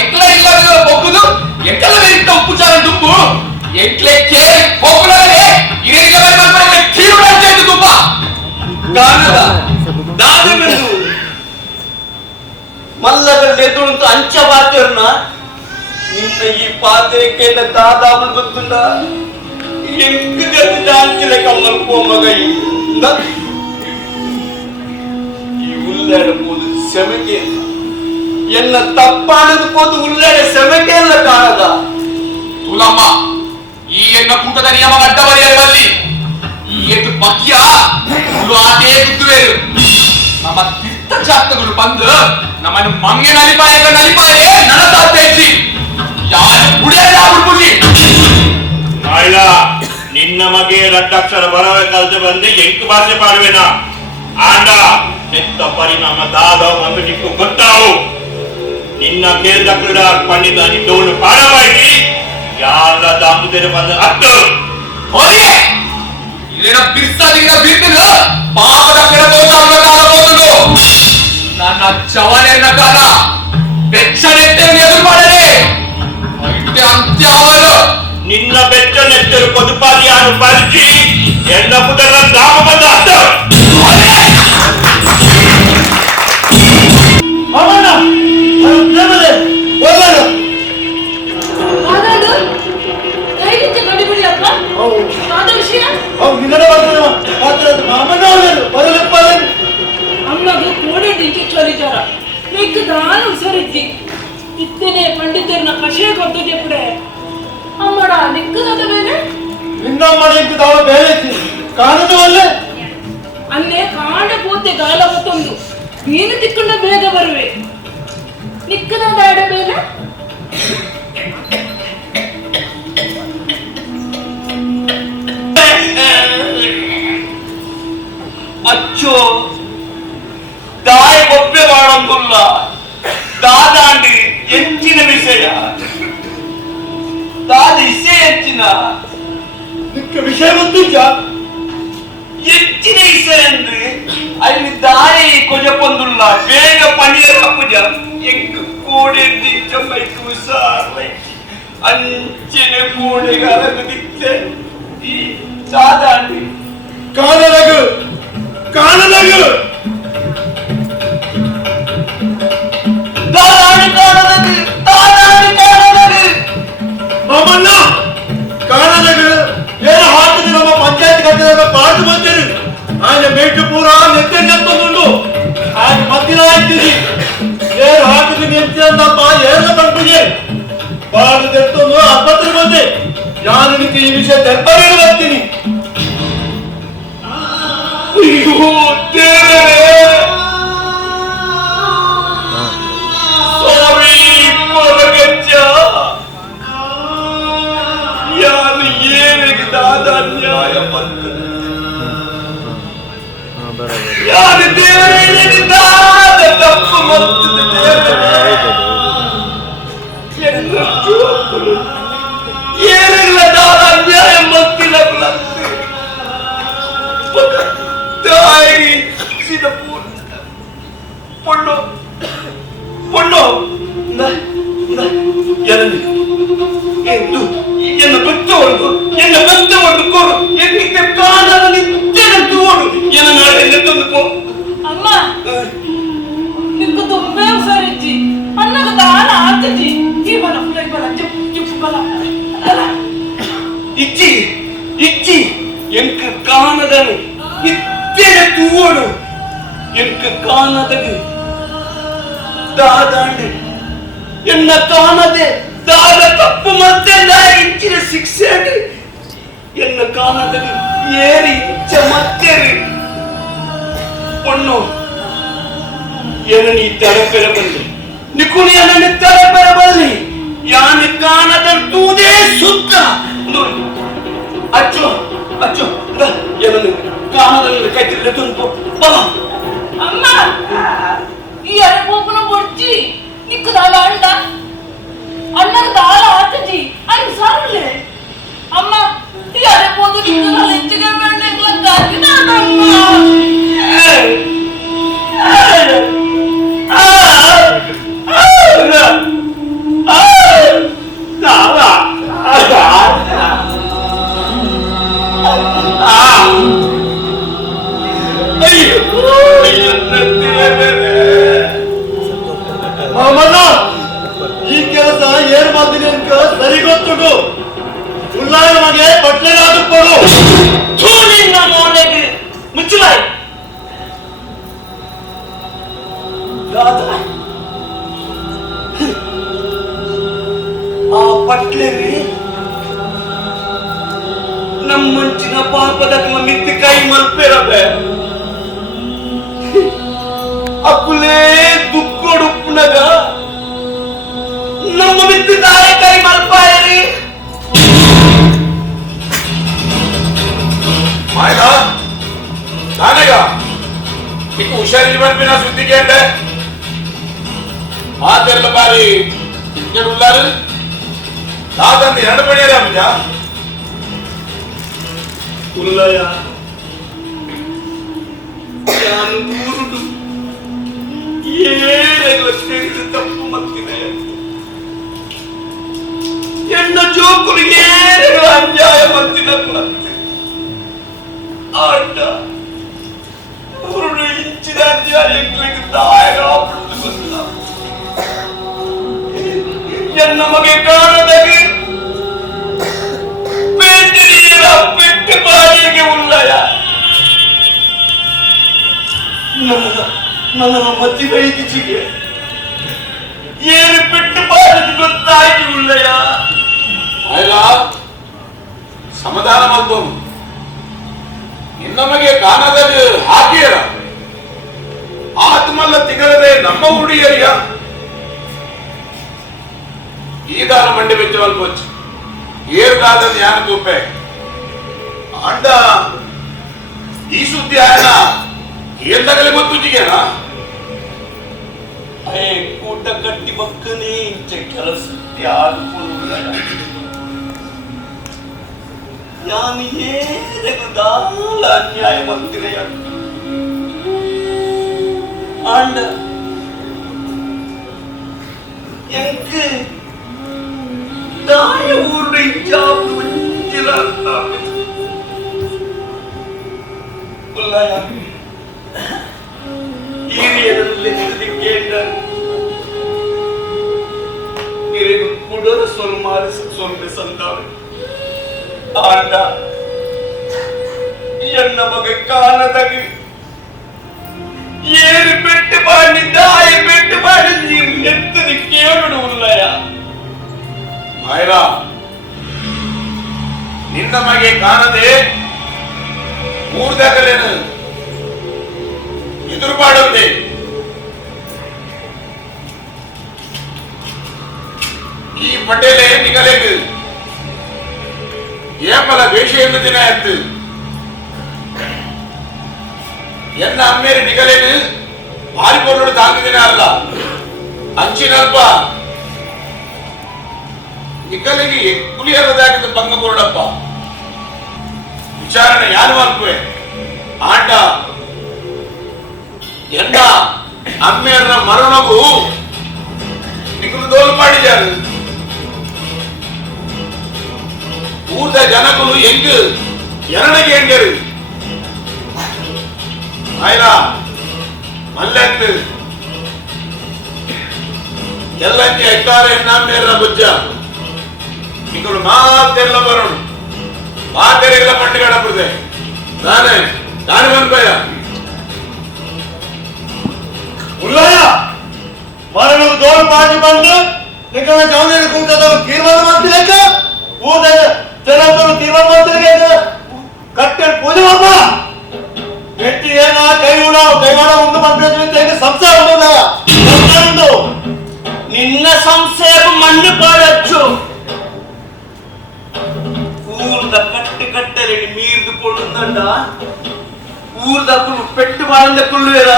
ಎಂಕಲ ಇಲ್ಲದ ಬೊಕ್ಕುದು ಎಂಕಲ ಬೇರಿದ್ದ ಉಪ್ಪು ಚಾರ ತುಂಬು ಎಂಕ್ಲೆ ಕೇಳಿ ಬೊಕ್ಕುಲೇ ಇರಿಗೆ ಬಂದ ತೀರು ಬಂದಾಯ್ತು ತುಂಬ ಕಾಣದ ದಾದಮೆಂದು ಮಲ್ಲದಲ್ಲಿ ಎದುರುಂಟು ಅಂಚ ಪಾತ್ರನ ನಿನ್ನ ಈ ಪಾತ್ರಕ್ಕೆ ದಾದಾಬಲ್ ಗೊತ್ತುಂಡ ಎಂಕ ಗತಿ ದಾಂಚಿಲೆ ಕಮ್ಮಲ್ ಮಗ ಈ ಉಲ್ಲಾಡ ಮೂಲ ಸೆಮೆಗೆ ಎನ್ನ ತಪ್ಪಾನದು ಕೋದು ಉಲ್ಲಾಡ ಸೆಮೆಗೆ ಎಲ್ಲ ಕಾಣದ ತುಲಮ್ಮ ಈ ಎನ್ನ ಕೂಟದ ನಿಯಮ ಅಡ್ಡ ಬರೆಯಲು ಬಲ್ಲಿ ಈ ಎದ್ದು ಬಗ್ಗಿಯ ಹುಳು ಆಟೇ ಗುದ್ದುವೇರು ನಮ್ಮ ತೀರ್ಥ ಜಾತಕಗಳು ಬಂದು ನಮ್ಮನ್ನು ಮಂಗೆ ನಲಿಪಾಯ ನನ್ನ ಸಾಧ್ಯಸಿ ಯಾರು ಕುಡಿಯಲ್ಲ ಹುಡುಗಿ ನಾಯಿಲ ನಿನ್ನ ಮಗೆ ರಟ್ಟಾಕ್ಷರ ಬರವೆ ಕಲ್ತು ಬಂದು ಎಂಟು ಭಾಷೆ ಪಾಡುವೆನ ಆಂಡ ನೆತ್ತ ಪರಿಣಾಮ ದಾದ ಒಂದು ನಿಕ್ಕು ಗೊತ್ತಾವು ನಿನ್ನ ಕೇಳ್ದ ಕ್ರೀಡ ಪಂಡಿತ ನಿದ್ದವನು ಪಾಡ ಮಾಡಿ ಯಾರ ದಾಮುದೇರ ಬಂದ ಅತ್ತು ಹೋಗಿ ಇಲ್ಲಿನ ಬಿರ್ಸಲಿಂಗ ಬಿದ್ದಿಲ್ಲ ಪಾಪದ ಕೆಳಗೋದ ಕಾಲ ಹೋದನು ನನ್ನ ಚವನೆಯ ಕಾಲ ಬೆಚ್ಚನೆತ್ತೆ ಎದುರು ಮಾಡಲೇ ಇಟ್ಟೆ ಅಂತ್ಯಾವಲು ನಿನ್ನ ಬೆಚ್ಚ ನೆಚ್ಚರು ಕೊದುಪಾದಿಯಾನು ಪರಿಚಿ ಎಲ್ಲ ಪುಟರ ದಾಮ ಬಂದ ಅತ್ತು ಅಮ್ಮಗ ಕೋಡೆ ಡಿಂಚಿ ಚೊಲಿಜಾರ ನಿಕ್ ದಾನು ಸರಿದ್ದಿ ಇತ್ತನೆ ಪಂಡಿತರನ್ನ ಕಷೆ ಕೊಟ್ಟು ಜೆಪ್ಪಡೆ ಅಮ್ಮಡ ನಿಕ್ಕದ ಮೇಲೆ ನಿನ್ನ ಮನೆಗೆ ತಾವ ಬೇರೆ ಕಾಣದು ಅಲ್ಲೇ ಅನ್ನೆ ಕಾಂಡ ಪೋತೆ ಗಾಲ ಹೊತ್ತೊಂದು ನೀನು ತಿಕ್ಕೊಂಡ ಬೇಗ ಬರುವೆ ನಿಕ್ಕದ ಬೇಡ ಬೇರೆ ಅಚ್ಚೋ ದಾಯಿ ಒಬ್ಬೆ ಮಾಡೋಂಗಿಲ್ಲ ದಾದಾಂಡಿ ಹೆಚ್ಚಿನ ವಿಷಯ ದಾದ ಇಸೆ ಹೆಚ್ಚಿನ ವಿಷಯ ಗೊತ್ತಿಲ್ಲ ಹೆಚ್ಚಿನ ಇಸೆ ಅಂದ್ರೆ ಅಲ್ಲಿ ದಾಯಿ ಕೊಜಪೊಂದುಲ್ಲ ಬೇಗ ಪಣಿಯರ ಪೂಜ ಎಂಕ್ ಕೋಡೆ ದಿಚ್ಚ ಬೈಕು ಸಾರ್ಲೆ ಅಂಚಿನ ಕೋಡೆಗೆ ಅರಗದಿತ್ತೆ ಈ ದಾದಾಂಡಿ ಕಾಣಲಗು ಬರ್ತದೆ. ನಾನು ನಿನಗೆ ಈ ವಿಷಯ ದರ್ಬಾರಿಗೆ ಬರ್ತೀನಿ. ಅಯ್ಯೋ ದೇವರೇ, ಸ್ವಾಮಿ ಕೊರಗಜ್ಜ, ಯಾರು ಏನಿಗೆ ದಾದ ಅನ್ಯಾಯ ಬಂತು, ಯಾರು ದೇವರಿಗೆ ದಾದ ತಪ್ಪು ಮಾಡ್ತದೆ ಏನಿಲ್ಲ ದಾದ ಅನ್ಯಾಯ ಮತ್ತಿಲ್ಲ ತಾಯಿ ಸಿದ பொண்ணு பொண்ணு என்ன பெற்றோடு என்ன பெற்றோடு கோடு என்னைக்கு காணாத நிச்சயம் ஓடு என்ன நாடு என்ன போ ಅಮ್ಮ ನಿಕ್ಕು ತುಂಬೆ ಹುಷಾರಿಜ್ಜಿ ಅನ್ನಗ ದಾನ ಆಗ್ತಜಿ ಈ ಬಲ ಫ್ಲೈ ಬಲ ಚುಪ್ ಚುಪ್ ಬಲ ಇಚ್ಚಿ ಇಚ್ಚಿ ಎಂಕ ಕಾಣದನು ಇತ್ತೇನ ತೂವಡು ಎಂಕ ಕಾಣದನು ದಾದಾಂಡು ಎನ್ನ ಕಾಣದೆ ದಾದ ತಪ್ಪು ಮತ್ತೆ ಇಚ್ಚಿನ ಶಿಕ್ಷೆ ಎನ್ನ ಕಾಣದನು ಏರಿ ಇಚ್ಚ ಮತ್ತೆ பொண்ணு என்ன நீ தரப்பெற ಬಂದಿ ನಿಕುಣಿ ನನ್ನ ತರಪೆರ ಬಂದಿ ಯಾನ ಕಾಣದ ತೂದೇ ಸುತ್ತ ಅಚ್ಚು ಅಚ್ಚು ಏನು ಕಾಣದ ಕೈತಿಲ್ಲ ತುಂಬು ಬಲ ಅಮ್ಮ ಈ ಅರೆಪೋಪನ ಬೊಡ್ಜಿ ನಿಕ್ಕು ದಾಲ ಅಂಡ ಅನ್ನಗ ದಾಲ ಆತಜಿ ಅನ್ ಸಾರಲೆ ಅಮ್ಮ ಈ ಅರೆಪೋದು ನಿಕ್ಕು ದಾಲ ಹೆಚ್ಚಿಗೆ ಬೇಡ ಇಗ್ಲ ಗಾದಿನ ಅಮ್ಮ ಮಾಮಣ್ಣ, ಈ ಕೆಲಸ ಏನ್ ಮಾಡ್ತೀನಿ ಅಂತ ಸರಿ ಗೊತ್ತುಂಟು. ಉಳ್ಳಾಯ ನಮಗೆ ಬಟ್ಲೆನಾದ್ರು ಕೊಡು. ನಿನ್ನ ಮೋನೆಗೆ ಮುಚ್ಚಲಾಯಿ ಆ ಪಟ್ಲೇರಿ ನಮ್ಮಂಚಿನ ಪಾಪದ ಮಿತ್ತಿ ಕೈ ಮಲ್ಪೇರಬೆ ಅಕ್ಕುಲೇ ದುಃಖೊಡುಪ್ಪುನಗ ನಮ್ಮ ಮಿತ್ತಿ ತಾಯಿ ಕೈ ಮಲ್ಪಾಯರಿ ಮಾಯನ ನಾನಗ నీకు ಹುಷಾರಿಲ್ಲ ಬಂದ್ಬಿನ ಸುದ್ದಿ ಕೇಳ್ದೆ ಮಾತೆಲ್ಲ ಬಾರಿ ఇక్కడ ఉన్నారు దాదాపు 2 పడేరా బిడ్డ ಉಲ್ಲಯ ನಾನು ಊರುಡು ಏನೆಲ್ಲ ಸೇರಿದ ತಪ್ಪು ಮತ್ತಿದೆ ಎನ್ನ ಜೋಕುಲು ಏನೆಲ್ಲ ಅನ್ಯಾಯ ಮತ್ತಿದ ಆಟ ಊರುಡು ಇಂಚಿನ ಅನ್ಯಾಯಗಳಿಗೆ ದಾಯಗಾಪಟ್ಟು ಬಂದ ಎನ್ನ ಮಗೆ ಕಾಣದಾಗೆ ಬಿಟ್ಟು ಬಾಡಿಗೆ ಉಳ್ಳಯ ನನ್ನ ಮತಿ ವೈದ್ಯಚಿಗೆ ಏನು ಬಿಟ್ಟು ಬಾಡಿಗೆ ಗೊತ್ತಾಗಿ ಉಳ್ಳಯ ಆಯ್ಲ ಸಮಾಧಾನ ಮಾಡ್ಬೋದು ಇನ್ನಮಗೆ ಕಾಣದಲ್ಲಿ ಹಾಕಿಯರ ಆತ್ಮಲ್ಲ ತಿಗರದೆ ನಮ್ಮ ಹುಡುಗಿಯರಿಯ ಈ ದಾನ ಮಂಡಿ ಬೆಚ್ಚವಲ್ ಪೋಚ್ ಏರು ಕಾದಂದು ಯಾನ ಕೂಪೆ ಅಂಡ ಈ ಸುದ್ದಿ ಆಯನ ಕೇಳ್ದಾಗಲೇ ಗೊತ್ತು ಜಿಗೇನ ಅಯ್ಯ ಕೂಟ ಕಟ್ಟಿ ಬಕ್ಕನೇ ಇಂಚೆ ಕೆಲಸ ಯಾರು ನಾನು ಏನೆಗೂ ದಾಲ ಅನ್ಯಾಯ ಬಂದಿರೆಯ ಅಂಡ ಎಂಕು தாய ஊருடைய ஜாப்பு வஞ்சிலாங்க உள்ளாயா ஈரியனல்ல நிறுத்தி கேட்டார் இறைவு குடர சொல்மாறு சொல்ல சந்தாவை ஆண்டா என்ன மக காணதகு ஏறு பெட்டு பாடி தாய பெட்டு பாடி நீ எத்தனை கேடு உள்ளாயா ಆಯ್ಲ ಪಟೇಲೆ ನಿಗಲೆಗ್ ಏಪಲ ಬೇಷೆಯನ್ನು ದಿನ ಎತ್ತು ಎನ್ನ ಅಮ್ಮೇರಿ ನಿಗಲೇನು ಭಾರಿ ಪೊರ್ಲು ತಾಂಗಿದಿನ ಅಲ್ಲ ಅಂಚಿನಲ್ಪ ನಿಗಲಿಗೆ ಕುಲಿಯರದಾಗಿದ್ದು ಭಂಗ ಕೊರಡಪ್ಪ ವಿಚಾರಣೆ ಯಾರು ಅನ್ಪುವೆ ಆಂಡ ಎನ್ನ ಅಮ್ಮೇರ ಮರಣವು ನಿಗುಲು ದೋಲು ಮಾಡಿದ್ದಾರೆ ಊರ್ದ ಜನಗಳು ಹೆಂಗ್ ಎರಡಗೆ ಹೆಂಗರು ಆಯ್ಲ ಮಲ್ಲೆತ್ತು ಎಲ್ಲಂಗೆ ಎಕ್ಕಾರೆ ಎಣ್ಣಾಮೇರ ಬುಜ್ಜ ನಿಗಳು ಮಾತೆಲ್ಲ ಬರೋಣ ಮಾತೆರೆಲ್ಲ ಪಂಡಿಗಡಪುದೆ ನಾನೇ ಬಂದ್ಬಯ ಉಳ್ಳಾಯ ಮರಣವು ದೋಲ್ ಪಾಟಿ ಬಂದು ನಿಖರ ಜವನ ಕೂಟದ ತೀರ್ಮಾನ ಮಾಡ್ತಿಲ್ಲ ಊದ ಜನರು ತೀರ್ಮಾನ ಮಾಡ್ತಿಲ್ಲ ಕಟ್ಟೆ ಪೂಜೆ ಮಾಡ್ಬ ವ್ಯಕ್ತಿ ಏನ ಕೈವಾಡ ಒಂದು ಮಂತ್ರಿ ಸಂಸಾರ ಉಂಟು ನಿನ್ನ ಸಂಶಯ ಮಣ್ಣು ಪಾಡಚ್ಚು ಊರ್ದ ಕಟ್ಟರೆ ಮೀರ್ದು ಕೊಡುಂದಂಡ ಊರ್ದ ಕುಳ್ಳು ಪೆಟ್ಟು ಬಾಳಂದ ಕುಳ್ಳುವೇರ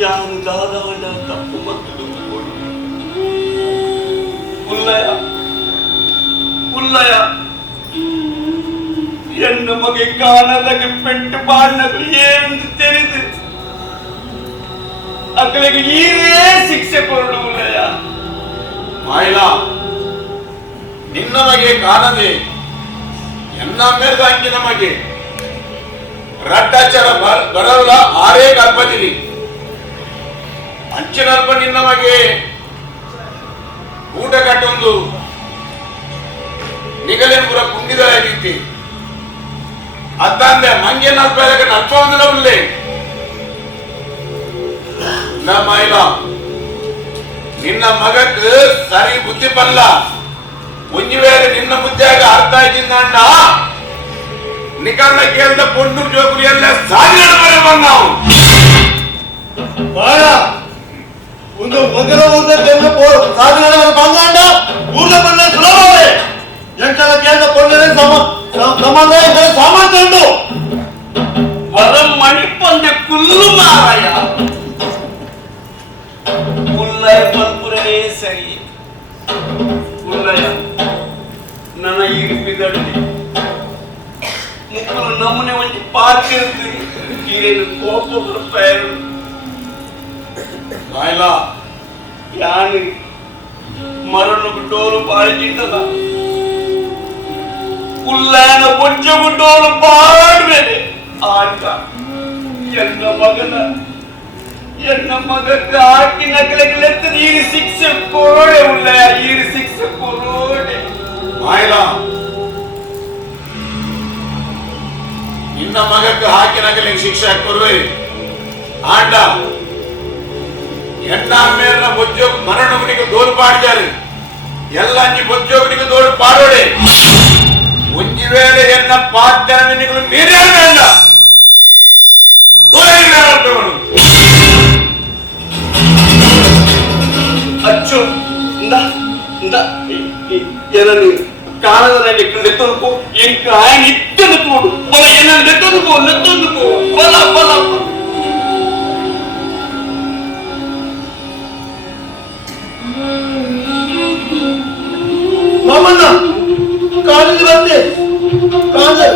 ಯಾನು ದಾದವನ ತಪ್ಪು ಮತ್ತು ಉಲ್ಲಯ ಎನ್ನ ಮಗೆ ಕಾಣದಾಗ ಪೆಟ್ಟು ಬಾಣದು ಎಂದು ತೆರೆದು ಅಕ್ಕಳಿಗೆ ಈರೇ ಶಿಕ್ಷೆ ಕೊರಡು ಉಲ್ಲಯ ಮಾಯಿಲ ನಿನ್ನ ಮಗೆ ಕಾಣದೆ ಎನ್ನ ಮೇಲ್ದ ಅಂಕಿ ನಮಗೆ ರಟ್ಟಾಚಾರ ಬರಲ್ಲ ಆರೇ ಕಲ್ಪದಿರಿ ಅಂಚಿನಲ್ಪ ನಿನ್ನ ಮಗೆ ಊಟ ಕಟ್ಟೊಂದು ನಿಗಲಿನ ಪುರ ಕುಂದಿದಾಗಿತ್ತಿ ಅತ್ತಂದೆ ಮಂಗೆ ನಲ್ಪ ಒಂದು ಉಳ್ಳೆ ಮಾಯಿಲ ನಿನ್ನ ಮಗಕ್ ಸರಿ ಬುದ್ಧಿ ಬಲ್ಲ ಒಂಜಿ ವೇಳೆ ನಿನ್ನ ಬುದ್ಧಿಯಾಗ ಅರ್ಥ ಆಯ್ತಿಂದ ನಿಕರ್ನ ಕೇಳಿದ ಪೊಣ್ಣು ಜೋಗುರಿ ಎಲ್ಲ ಸಾಗಿ ನಾವು ಒಂದು ಮೊದಲ ಸಾಧನೆ ಬಂಗಾಂಡ ಊರ್ದ ಬಂದ ಸುಲಭವೇ ಎಂಟಲ ಕೇಂದ್ರ ಕೊಂಡರೆ ಸಂಬಂಧ ಸಾಮರ್ಥ್ಯ ಉಂಟು ವರ ಮಣಿಪಂದೆ ಕುಲ್ಲು ಮಾರಾಯ ಉಲ್ಲಯ ಪಲ್ಪುರನೇ ಸರಿ ಉಲ್ಲಯ ನನ್ನ ಇರಿಪಿದಲ್ಲಿ ಮುಕ್ಕಲು ನಮ್ಮನೆ ಒಂದು ಪಾರ್ಕಿರ್ತೀರಿ ಕೀರೇನು ಕೋಪ ಬರ್ತಾಯಿರು ಯಾನು ಮರನ್ನು ಬಿಟ್ಟೋರು ಪಾಳಿಜಿಟ್ಟದ ಉಲ್ಲಯನ ಬೊಜ್ಜ ಬಿಟ್ಟೋರು ಪಾಡ್ಬೇನೆ ಆಟ ಎನ್ನ ಮಗಕ್ಕೆ ಹಾಕಿ ನಕಲೆತ್ತ ಈರು ಶಿಕ್ಷೆ ಕೊರೋಡೆ ಉಳ್ಳಯ ಈರು ಶಿಕ್ಷೆ ಕೊರೋಡೆ ಮಾಯಿಲ ನಿನ್ನ ಮಗಕ್ಕೆ ಹಾಕಿ ನಕಲಿಗೆ ಶಿಕ್ಷೆ ಕೊರುವೆ ಆಂಡ ಎನ್ನ ಮೇಲಿನ ಬೊಜ್ಜೋಗ ಮರಣಗುನಿಗೆ ದೋಲು ಪಾಡಿದ್ದಾರೆ ಎಲ್ಲ ಅಂಜಿ ಬೊಜ್ಜೋಗನಿಗೆ ದೋಲು ಪಾಡೋಡೆ ಒಂಜಿ ವೇಳೆ ಎನ್ನ ಪಾತ್ರ ನಿನಗಳು ಮೀರೇ ಬೇಡ ಅಚ್ಚು ಏನನ್ನು ಕಾಣದಲ್ಲಿ ನೆತ್ತೊಂದು ಎಂಕ ನಿತ್ಯದ ಕೂಡು ಬಲ ಏನ ನೆತ್ತೊಂದು ಬಲ ಬಲ ಮಾಮಣ್ಣ ಕಾಲೇಜ್ ಬಂದೆ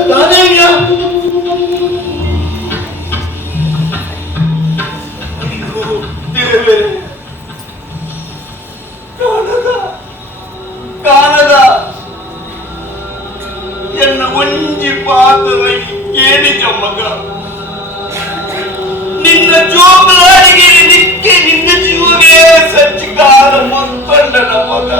ತಾನೇ ಇದೆಯಾ ಕಾಣದ ಎನ್ನ ಒಂಜಿ ಪಾತ್ರ ಕೇಳಿದ ಮಗ ನಿನ್ನ ಜೋಬಲಾಡಿಗೆ ನಿಕ್ಕೆ ನಿನ್ನ ಜೀವನೇ ಸಜ್ಜಿಕಾರ ಮೊತ್ತಂಡನ ಮಗ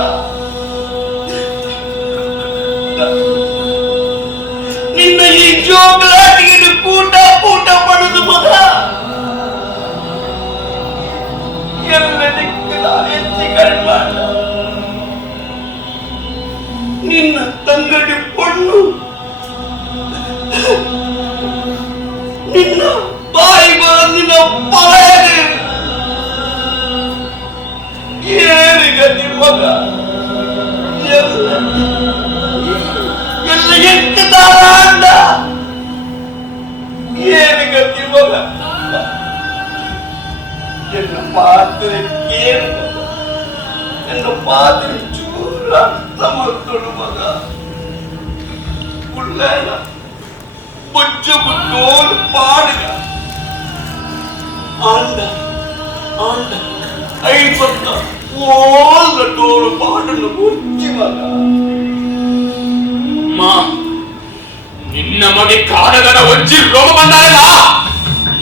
ನಿನ್ನ ಈ ಜೋಬಲಾಟಿಗೆ ಕೂಟ ಪಡೆದು ಮಗ ಎಲ್ಲ ದಿಕ್ಕದ ಹೆಚ್ಚಿ ಕಣ್ಮಾಡ ನಿನ್ನ ತಂಗಡಿ ಪೊಣ್ಣು ನಿನ್ನ ಬಾಯಿ ಬಂದಿನ ಬಾಯಗೆ ಗತಿ ಮಗ ಎಲ್ಲ ಎಂಟು ದಾರ ಅಂಡ ಏನು ಗತಿ ಮಗ ಎನ್ನ ಪಾತ್ರ ಏನು ಎನ್ನ ಪಾತ್ರ ಚೂರ ಅರ್ಥ ಮಾಡ್ತೋಳು ಮಗ ಉಳ್ಳೇನ ಬುಜ್ಜು ಬುಟ್ಟೋಲು ಪಾಡುಗ ಆಂಡ ಆಂಡ ಐಪತ್ತ ಓಲ್ಲ ಟೋಲು ಪಾಡನ್ನು ಬುಜ್ಜಿ ಮಗ ಅಮ್ಮ ನಿನ್ನ ಮಗೆ ಕಾಡಗನ ಒಜ್ಜಿ ರೋಗ ಬಂದಾರಲ್ಲ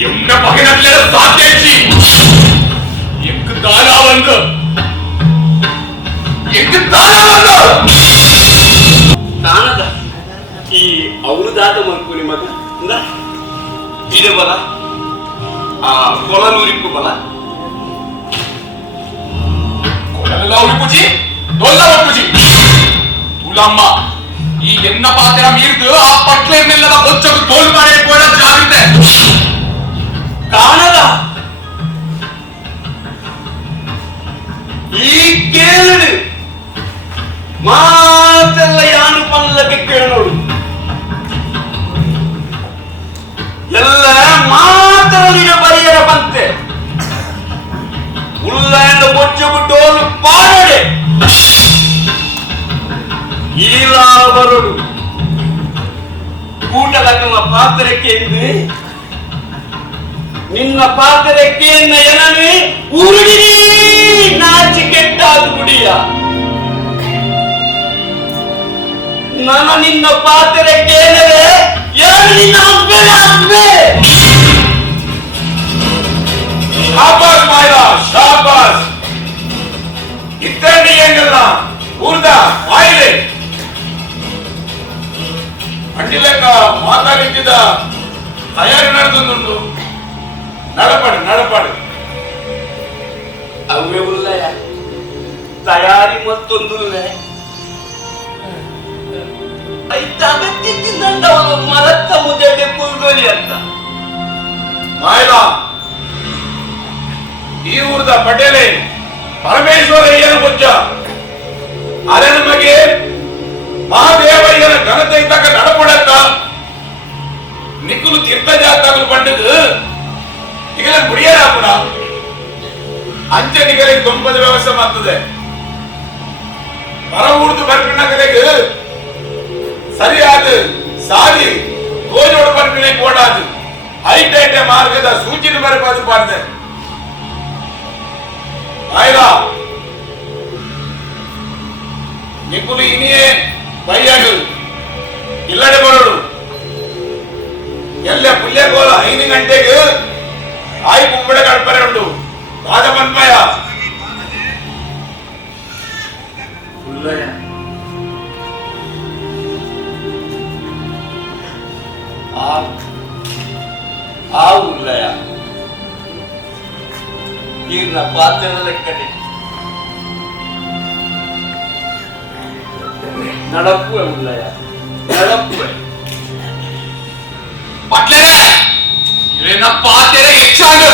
ಎನ್ನ ಪಗಿನಲ್ಲ ಸಾಕೇಚಿ ಎಂಕ್ ದಾನ ಒಂದು ಎಂಕ್ ದಾನ ಒಂದು ಕಾಣದ ಈ ಅವಳುದಾದ ಮಲ್ಕುನಿ ಮಗ ಇದೆ ಬಲ ಆ ಕೊಳಲೂರಿಪ್ಪು ಬಲ ಕೊಡಲೆಲ್ಲ ಉಳಿಪುಜಿ ಡೊಲ್ಲ ಒಪ್ಪುಜಿ ತುಲಮ್ಮ ಈ ಎನ್ನ ಪಾತ್ರ ಮೀರಿದು ಆ ಪಟ್ಲೆ ಮೇಲದ ಬೊಚ್ಚకు ತೋಲ್ ಮಾಡಿ ಕೂಡ ಜಾಗ್ರತೆ ಕಾಣದ ಈ ಕೇಳು ಮಾತೆಲ್ಲ ಯಾನು ಪಲ್ಲಕ್ಕೆ ಕೇಳೋಡು ಎಲ್ಲ ಮಾತಲ್ಲಿನ ಬರಿಯರ ಬಂತೆ ಉಳ್ಳಾಯನ ಬೊಚ್ಚು ಬಿಟ್ಟೋಲು ಪಾಡಡೆ ಈಲಾ ಬರಡು ಕೂಟದ ಪಾತ್ರಕ್ಕೆ ನಿನ್ನ ಪಾತ್ರಕ್ಕೆ ಎನವೇ ಉರುಗಿರಿ ನಾಚಿ ಕೆಟ್ಟಾದ ಗುಡಿಯ ನನ್ನ ನಿನ್ನ ಪಾತ್ರಕ್ಕೆ ಯಾರು ನಿನ್ನ ಅಬ್ಬೆ ಅಬ್ಬೆ ಶಾಬಾಸ್ ಮಾಯ್ಲಾ ಶಾಬಾಸ್ ಇತ್ತಂಡಿ ಏನಿಲ್ಲ ಊರ್ದ ಮಾಯಿಲೆ ಅಂಡಿಲೆಕ್ಕ ಮಾತಾಡಿದ್ದ ತಯಾರಿ ನಡೆದುಂಟು ನಡಪಾಡು ನಡಪಾಡು ಅವೇ ಉಳ್ಳಯ ತಯಾರಿ ಮತ್ತೊಂದು ಅಗತ್ಯಕ್ಕಿಂದಂಡವನು ಮರತ್ತ ಮುದ್ದೆ ಕುಲ್ಗೋಲಿ ಅಂತ ಮಾಯ್ಲಾ ಈ ಊರ್ದ ಪಟೇಲೆ ಪರಮೇಶ್ವರ ಏನು ಗೊತ್ತ ಅರೆ ನಮಗೆ ಮಹಾದೇವಯ್ಯನ ಘನತೆ ಇದ್ದಾಗ ನಡಪಡತ್ತ ನಿಕ್ಕಲು ತೀರ್ಥ ಜಾತಗಳು ಪಂಡಿತು ಈಗ ಮುಡಿಯಾರ ಅಂಚೆ ನಿಗಲಿಗೆ ತೊಂಬದ ವ್ಯವಸ್ಥೆ ಮಾಡ್ತದೆ ಹೊರ ಊರ್ದು ಬರ್ಪಿನ ಕಲೆಗೆ ಸರಿಯಾದ ಸಾಲಿ ತೋಜೋಡು ಬರ್ಪಿನ ಕೋಡಾದು ಐಟೈಟೆ ಮಾರ್ಗದ ಸೂಚನೆ ಬರಬಾರ್ದು ಪಾಡ್ದೆ ಆಯ್ಲಾ ನಿಕ್ಕುಲು ಇನಿಯೇ ಬೈಯಾಡು ಇಲ್ಲಡೆ ಬರೋಡು ಎಲ್ಲ ಪುಲ್ಯಗೋಲ 5 ಗಂಟೆಗೆ ಆಯ್ ಕುಂಬಳೆ ಕಳ್ಪರೆ ಉಂಟು ಬಾದ ಮನ್ಪಯ ಉಳ್ಳಯ ಆ ಉಳ್ಳಯ ಈಗಿನ ಪಾತ್ರದ ಲೆಕ್ಕನೆ ನಡಪ್ಪುವೆ ಉಳ್ಳಯ ನಡಪ್ಪುವೆ ಪಟ್ಲೆ ಇವೆನ್ನ ಪಾತೆರೆ ಹೆಚ್ಚಾಂಡು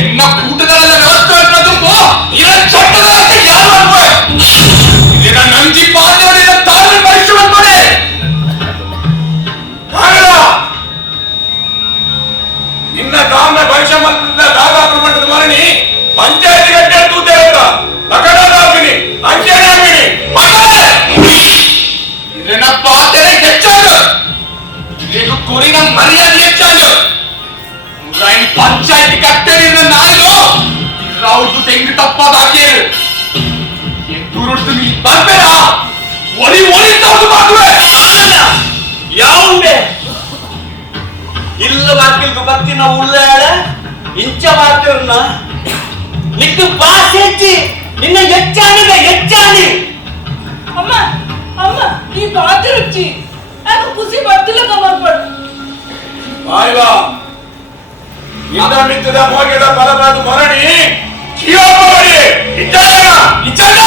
ಎನ್ನ ಕೂಟದಲ್ಲ ವ್ಯವಸ್ಥೆ ಇರ್ತದಕ್ಕೋ ಇರ ಚಟ್ಟದ ಯಾರು ಅನ್ಬೋಯ್ ಇದನ್ನ ನಂಜಿ ಪಾತೆರೆ ತಾಳ್ಮೆ ಪರೀಕ್ಷೆ ಅನ್ಬೋಡೆ ಕಾಗಡ ನಿನ್ನ ತಾಮ್ರ ಭವಿಷ್ಯ ಮಂತ್ರದ ದಾದಾಪುರ ಮಠದ ಮರಣಿ ಪಂಚಾಯತಿ ಗಂಟೆ ತೂತೆ ಅಂತ ಲಕಡಾಗಿನಿ ಅಂಚೆನಾಗಿನಿ ಇದನ್ನ ಪಾತೆರೆ ಹೆಚ್ಚಾಂಡು ಈಗ ಕುರಿನ ಮರ್ಯಾದೆ ಹೆಚ್ಚಾಂಡು ರಾಯನ್ ಪಂಚಾಯತಿ ಕಟ್ಟೆರಿನ ನಾಯಿಲು ಇರಾವ್ದು ತೆಂಗು ತಪ್ಪಾದ ಹಾಕೇರು ಎದುರುಡ್ದು ನೀ ಬರ್ಬೇಡ ಒರಿ ಒರಿ ತವ್ದು ಮಾಡುವೆ ಯಾವುಂಡೆ ಇಲ್ಲ ವಾಕ್ಯಲ್ಕು ಬರ್ತಿನ ಉಳ್ಳಾಡ ಇಂಚ ವಾಕ್ಯವ್ರನ್ನ ನಿಕ್ಕು ಬಾಸ್ ಹೆಚ್ಚಿ ನಿನ್ನ ಹೆಚ್ಚಾಣಿಗೆ ಹೆಚ್ಚಾಣಿ ಅಮ್ಮ ಅಮ್ಮ ಈ ಪಾತಿ ರುಚಿ ಅದು ಖುಷಿ ಬರ್ತಿಲ್ಲ ಕಮರ್ಪಡು ಆಯ್ಲಾ ನಿನ್ನ ಮಿತ್ತದ ಮೋಗೆದ ಫಲವಾದ ಮರಣಿ ಜೀವಪಡಿ ಇಚ್ಛಾನ ಇಚ್ಛಾನ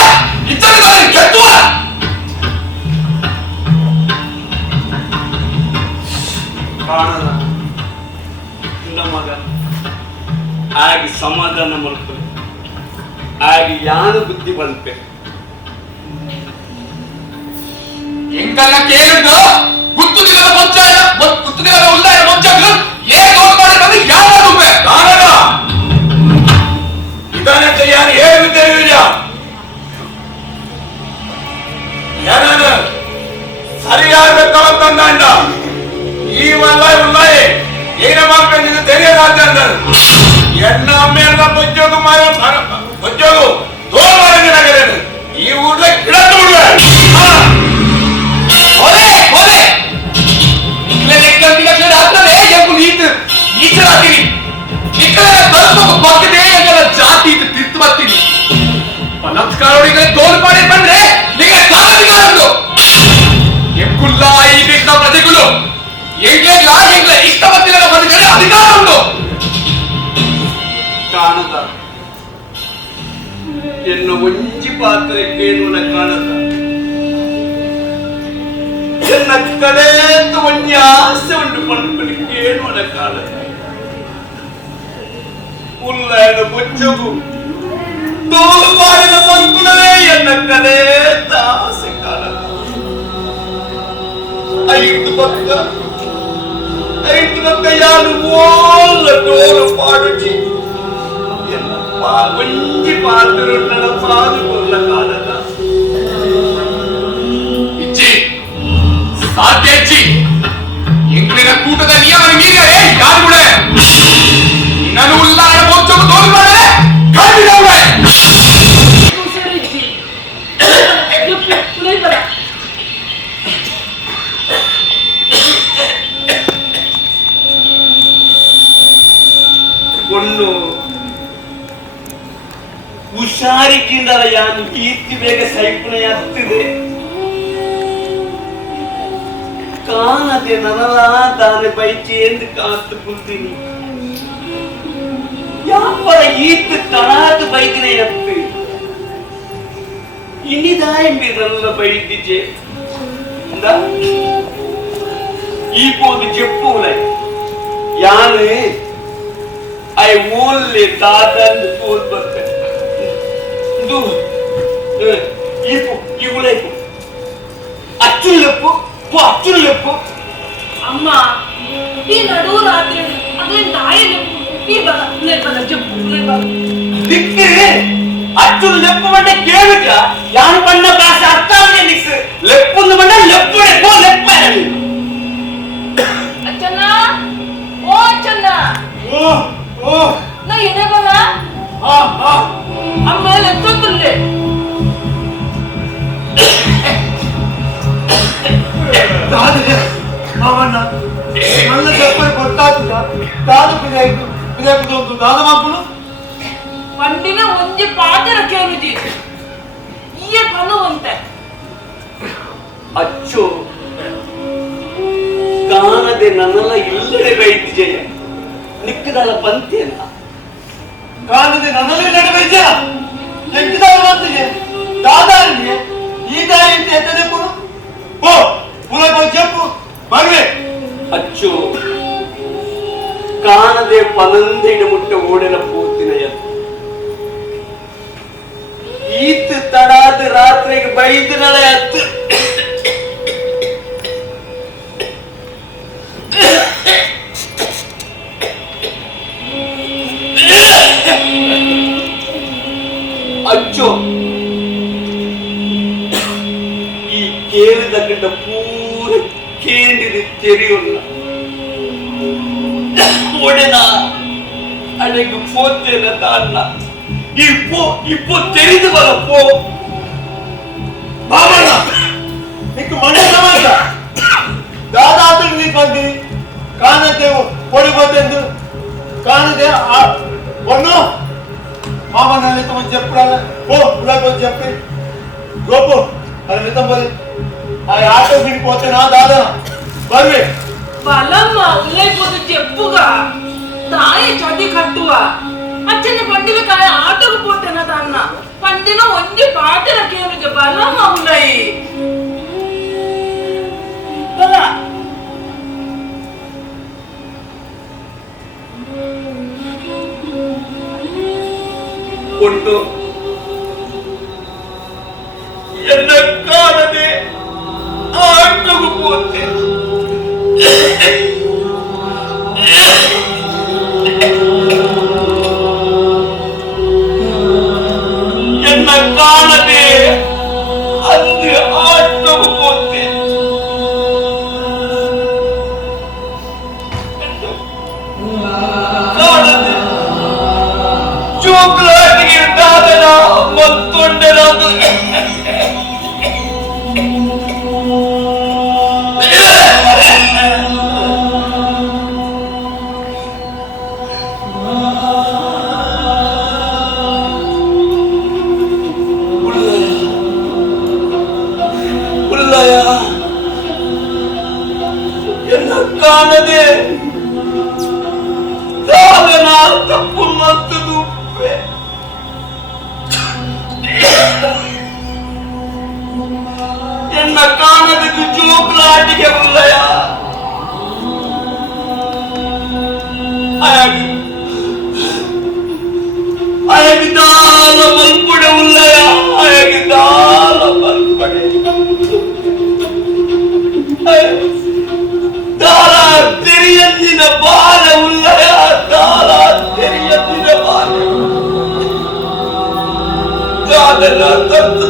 ಇಚ್ಛಾನ ಕೆತ್ತುವ ಕಾಣದ ನಿನ್ನ ಮಗ ಆಗಿ ಸಮಾಧಾನ ಮಾಡ್ಕೊಳ್ಳಿ ಆಗಿ ಯಾನು ಬುದ್ಧಿ ಬಂತೆ ಎಂಕಲ್ಲ ಕೇಳಿದ್ದು ಗುತ್ತುದಿಲ್ಲದ ಮೊಚ್ಚಾಯ ಗುತ್ತುದಿಲ್ಲದ ಉಲ್ಲಾಯ ಮೊಚ್ಚಾಗ್ಲು ಏನ್ ದೋಲು ಮಾಡಿದ್ರೆ ಯಾರು ಕಾರಣ ಇದನ್ನ ചെയ്യാൻ ഏത് തെരുവില്ല ഞാനാണ് ಸರಿಯಾದ ತಂದಾಂಡ ಈ ಉಲ್ಲಾಯಿ ಏನ ಮಾಡ್ಕೊಂಡು ನಿಂಗೆ ತೆರೆಯದಾದ ಎಣ್ಣ ಅಮ್ಮೆಯನ್ನ ಬೊಜ್ಜೋಗು ಬೊಜ್ಜೋಗು ತೋಲ್ ಮಾಡಿದ ಈ ಊರ್ಲೆ ಗಿಡಕ್ಕೆ ಬಿಡುವೆ ಜಾತಿ ತಿರ್ತು ಬರ್ತೀನಿ ಬಲಾತ್ಕಾರಗಳಿಗೆ ತೋಲು ಮಾಡಿ ಬಂದ್ರೆ ನಿಮಗೆ ಕಾಲಧಿಕಾರ ಉಂಟು ಎಂಕುಲ್ಲ ಈ ದೇಶದ ಪ್ರಜೆಗಳು ಎಂಗ್ಲೆಲ್ಲ ಇಷ್ಟ ಬರ್ತಿಲ್ಲ ಬದುಕಲು ಅಧಿಕಾರ ಉಂಟು ಕಾಣದ ಎನ್ನು ಒಂಜಿ ಪಾತ್ರೆ ಕೇಳುವ ಕಾಣದ ಎನ್ನ ಕಡೆತ ಒಂಜಿ ಆಸೆ ಉಂಟು ಪಂಪಲಿ ಕೇಳುವ ಕಾಣದ ಉಲ್ಲಾಯನ ಬೊಜ್ಜಗು ತೋಲು ಮಾಡಿದ ಪಂಪುಳವೇ ಎನ್ನ ಕಡೆತ ಆಸೆ ಕಾಣದ ಐದು ಪಕ್ಕ ಯಾರು ಓಲ್ಲ ತೋಲು ಪಾಡುಚಿ ಒಂಜಿ ಪಾತ್ರುಂಡನ ಪಾದು ಕೊಲ್ಲ ಕಾಣದ ಇಜ್ಜಿ ಸಾಧ್ಯ ಇಜ್ಜಿ ಎಂಗ್ಲಿನ ಕೂಟದ ನಿಯಮ ಮೀರಿದರೆ ಯಾರು ಕೂಡ ನಾನು ಉಲ್ಲಾಡ ಮೊಚ್ಚು ತೋಲು ಮಾಡಲೆ ಖಂಡಿತವೇ ಸರಿಜಿ ಕುಳಿತಲ್ಲ ಒಂದು ಹುಷಾರಿಕಿಂದಲ ಯಾನು ಕೀರ್ತಿ ಬೇಗ ಸೈಪುಣೆ ಆಗ್ತಿದೆ ಕಾಣದೆ ನನಲಾದಾನೆ ಬೈಚಿ ಎಂದು ಕಾತು ಕುಂತೀನಿ ಯಾಪರ ಈತ್ ತಳಾದ ಬೈದಿನ ಎತ್ತು ಇನ್ನಿದಾಯಂಬಿ ನನ್ನ ಬೈದಿಜೆ ಈ ಪೋದು ಚೆಪ್ಪುಲೆ ಯಾನು ಐ ಓನ್ಲಿ ದಾದನ್ ತೋಲ್ ಬರ್ತೆ ಇದು ಇವುಲೇಕು ಅಚ್ಚುಲ್ಲೆಪ್ಪು ಅಚ್ಚುಲ್ಲೆಪ್ಪು ಅಮ್ಮ ಈ ನಡು ರಾತ್ರಿ ಅದೇ ನಾಯಿ ಈ ಬಲ ಜಪ್ಪು ದಿಕ್ಕೆ ಅಚ್ಚುಲ್ಲೆಪ್ಪು ಮಂಡೆ ಕೇಳಿಕ ಯಾನು ಪಣ್ಣ ಭಾಷೆ ಅರ್ಥ ಆಗಿದೆ ನಿಕ್ಸ್ ಲೆಪ್ಪುಂದು ಮಂಡ ಲೆಪ್ಪುಡೆ ಪೋ ಲೆಪ್ಪ ಅಚ್ಚನ್ನ ಓ ಅಚ್ಚನ್ನ ನಾ ಏನೇ ಬಲ ಆಮೇಲೆ ಎತ್ತೊತ್ತುಲ್ಲೆ ಮಾವಣ್ಣ ನನ್ನ చెప్పని కొట్టాదుట కాదు పిలేకు పిలేకు దాదమాపును వండిన ಒಂಜಿ ಪಾತ್ರ ಕೇಳುಜಿ ಈಯೆ ಬನ್ನುವಂತೆ ಅಚ್ಚೋ ಕಾಣದೆ ನನ್ನೆಲ್ಲ ಇಲ್ಲಡೆ ಬೈತಿ ಜಯ ನಿಕ್ಕದಲ್ಲ ಪಂತೇನ ಕಾಣದೆ ನನ್ನಲ್ಲಿ ನಡೆಬೈಜ ಎಂಕಿದಾವ ಬಂತಿಗೆ ದಾದಾರಿಗೆ ಈ ದಾಯಿ ಅಂತ ಎತ್ತದೆ ಕೊಡು ಓ ಪುಲಕ చెప్పు ಬರ್ವೆ ಅಚ್ಚೋ ಕಾಣದೆ ಪನಂದಿನ ಮುಟ್ಟ ಓಡೆನ ಪೂರ್ತಿನ ಎತ್ತು ಈತ್ ತಡಾದ ರಾತ್ರಿಗೆ ಬೈದಿನಳ ಎತ್ತು ಅಚ್ಚೋ ಈ ಕೇಳಿದ ಕಂಡ ಪೂರ ಕೇಂದಿದೆ ತೆರೆಯುಲ್ಲ ಒಡೆನ ಅಡೆಗೆ ಪೋತೇನ ತಾನ್ನ ಇಪ್ಪೋ ತೆರೆದು ಬರ ಪೋ బామన్న నీకు మనే సమాజ దాదాతుడు నీ పంది కానదే పొడిపోతేందు కానదే ఒన్ను మామన్న నీతో చెప్పురా ఓ పులాకో చెప్పి గోపు అది నితం బలి ఆ ఆటో దిగిపోతే నా దాదా ಬರ್ವೆ ಬಲಮ್ಮ ಉಲ್ಲೈಪೋದು చెప్పుగా ತಾಯಿ ಚಟಿ ಕಟ್ಟುವ ಅಚ್ಚನ ಪಂಡಿಲ ಕಾಯ ಆಟೋಗೆ ಪೋತೆನ ತನ್ನ ಪಂಡಿನ ಒಂಜಿ ಪಾಟರ ಕೇಳುಜ ಬಲಮ್ಮ ಉಲ್ಲೈ ಬಲ ಕೊಟ್ಟು ಎನ್ನ ಕಾಣದೆ ಆಟವು ಪೋತೆ ಎನ್ನ ಕಾಣದೆ ಅಂದು ಆಟವು ಪೋತೆ ಕಾಣದೆ ಚೋಕ್ಲಾಟಿಗೆ ದಾದನ ಮತ್ತೊಂದರಾದ ಎನ್ನ ಕಾಣದೆ ಸಾಧನ ತಪ್ಪು ಮತ್ತು ದುಪ್ಪೆ ಎನ್ನ ಕಾಣದಕ್ಕೆ ಜೋಕ್ಲಾಟಿಗೆ ಉಲ್ಲಯ ಅಯಗಿದಾಲ ಮಲ್ಪಡೆ ಉಲ್ಲಯ ಅಯಗಿದಾಲ ಮಲ್ಪಡೆ ದಾರ ತೆರಿಯಂದಿನ ಬಾಲ ಉಲ್ಲಯ ದಾರ ತೆರಿಯಂದಿನ ಬಾಲ ದಾದನ ತಂದು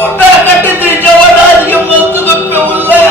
ಊಟ ಕಟ್ಟಿದ್ರೆ ಜವನಾದಿಗೆ ಮಲ್ತು ಗಪ್ಪೆ ಉಲ್ಲಯ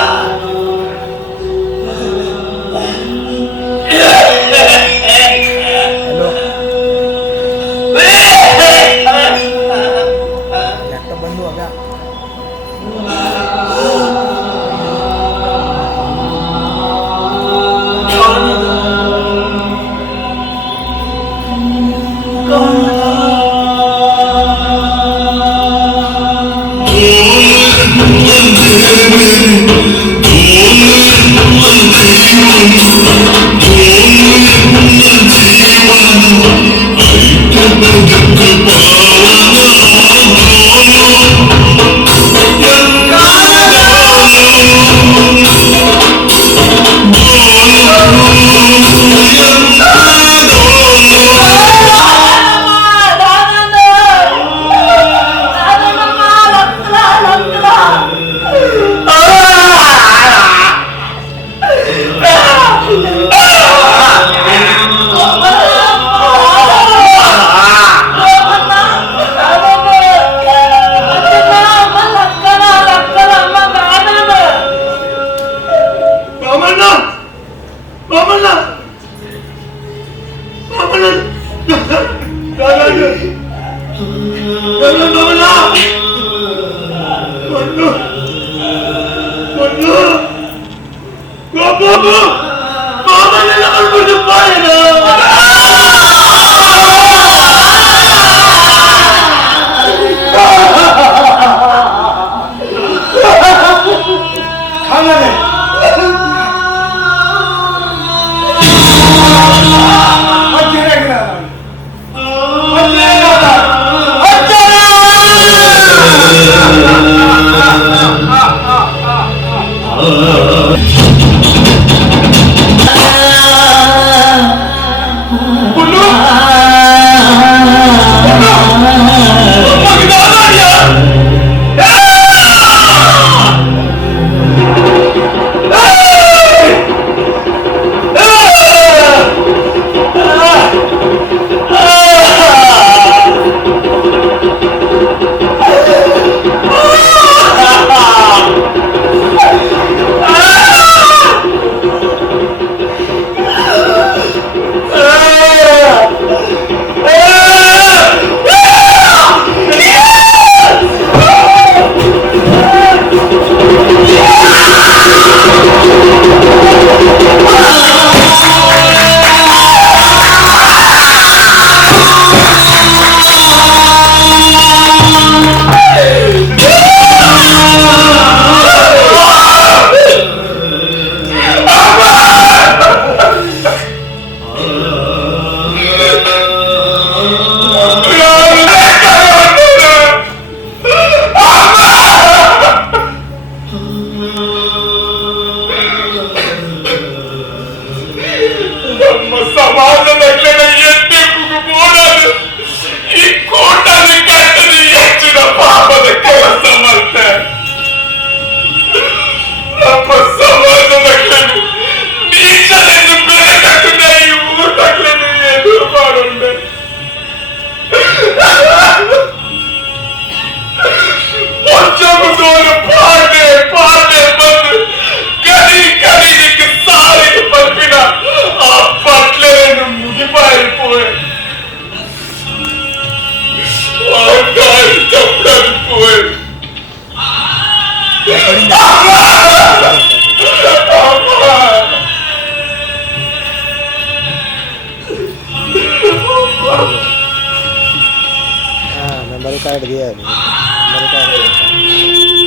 ಸಮಾಜದ ಎತ್ತೆ ಬೋಡಲು ಈ ಕೋಟಲ್ಲಿ ಕಟ್ಟದು ಹೆಚ್ಚು कार्ड दिया है नहीं, मेमोरी कार्ड दिया था।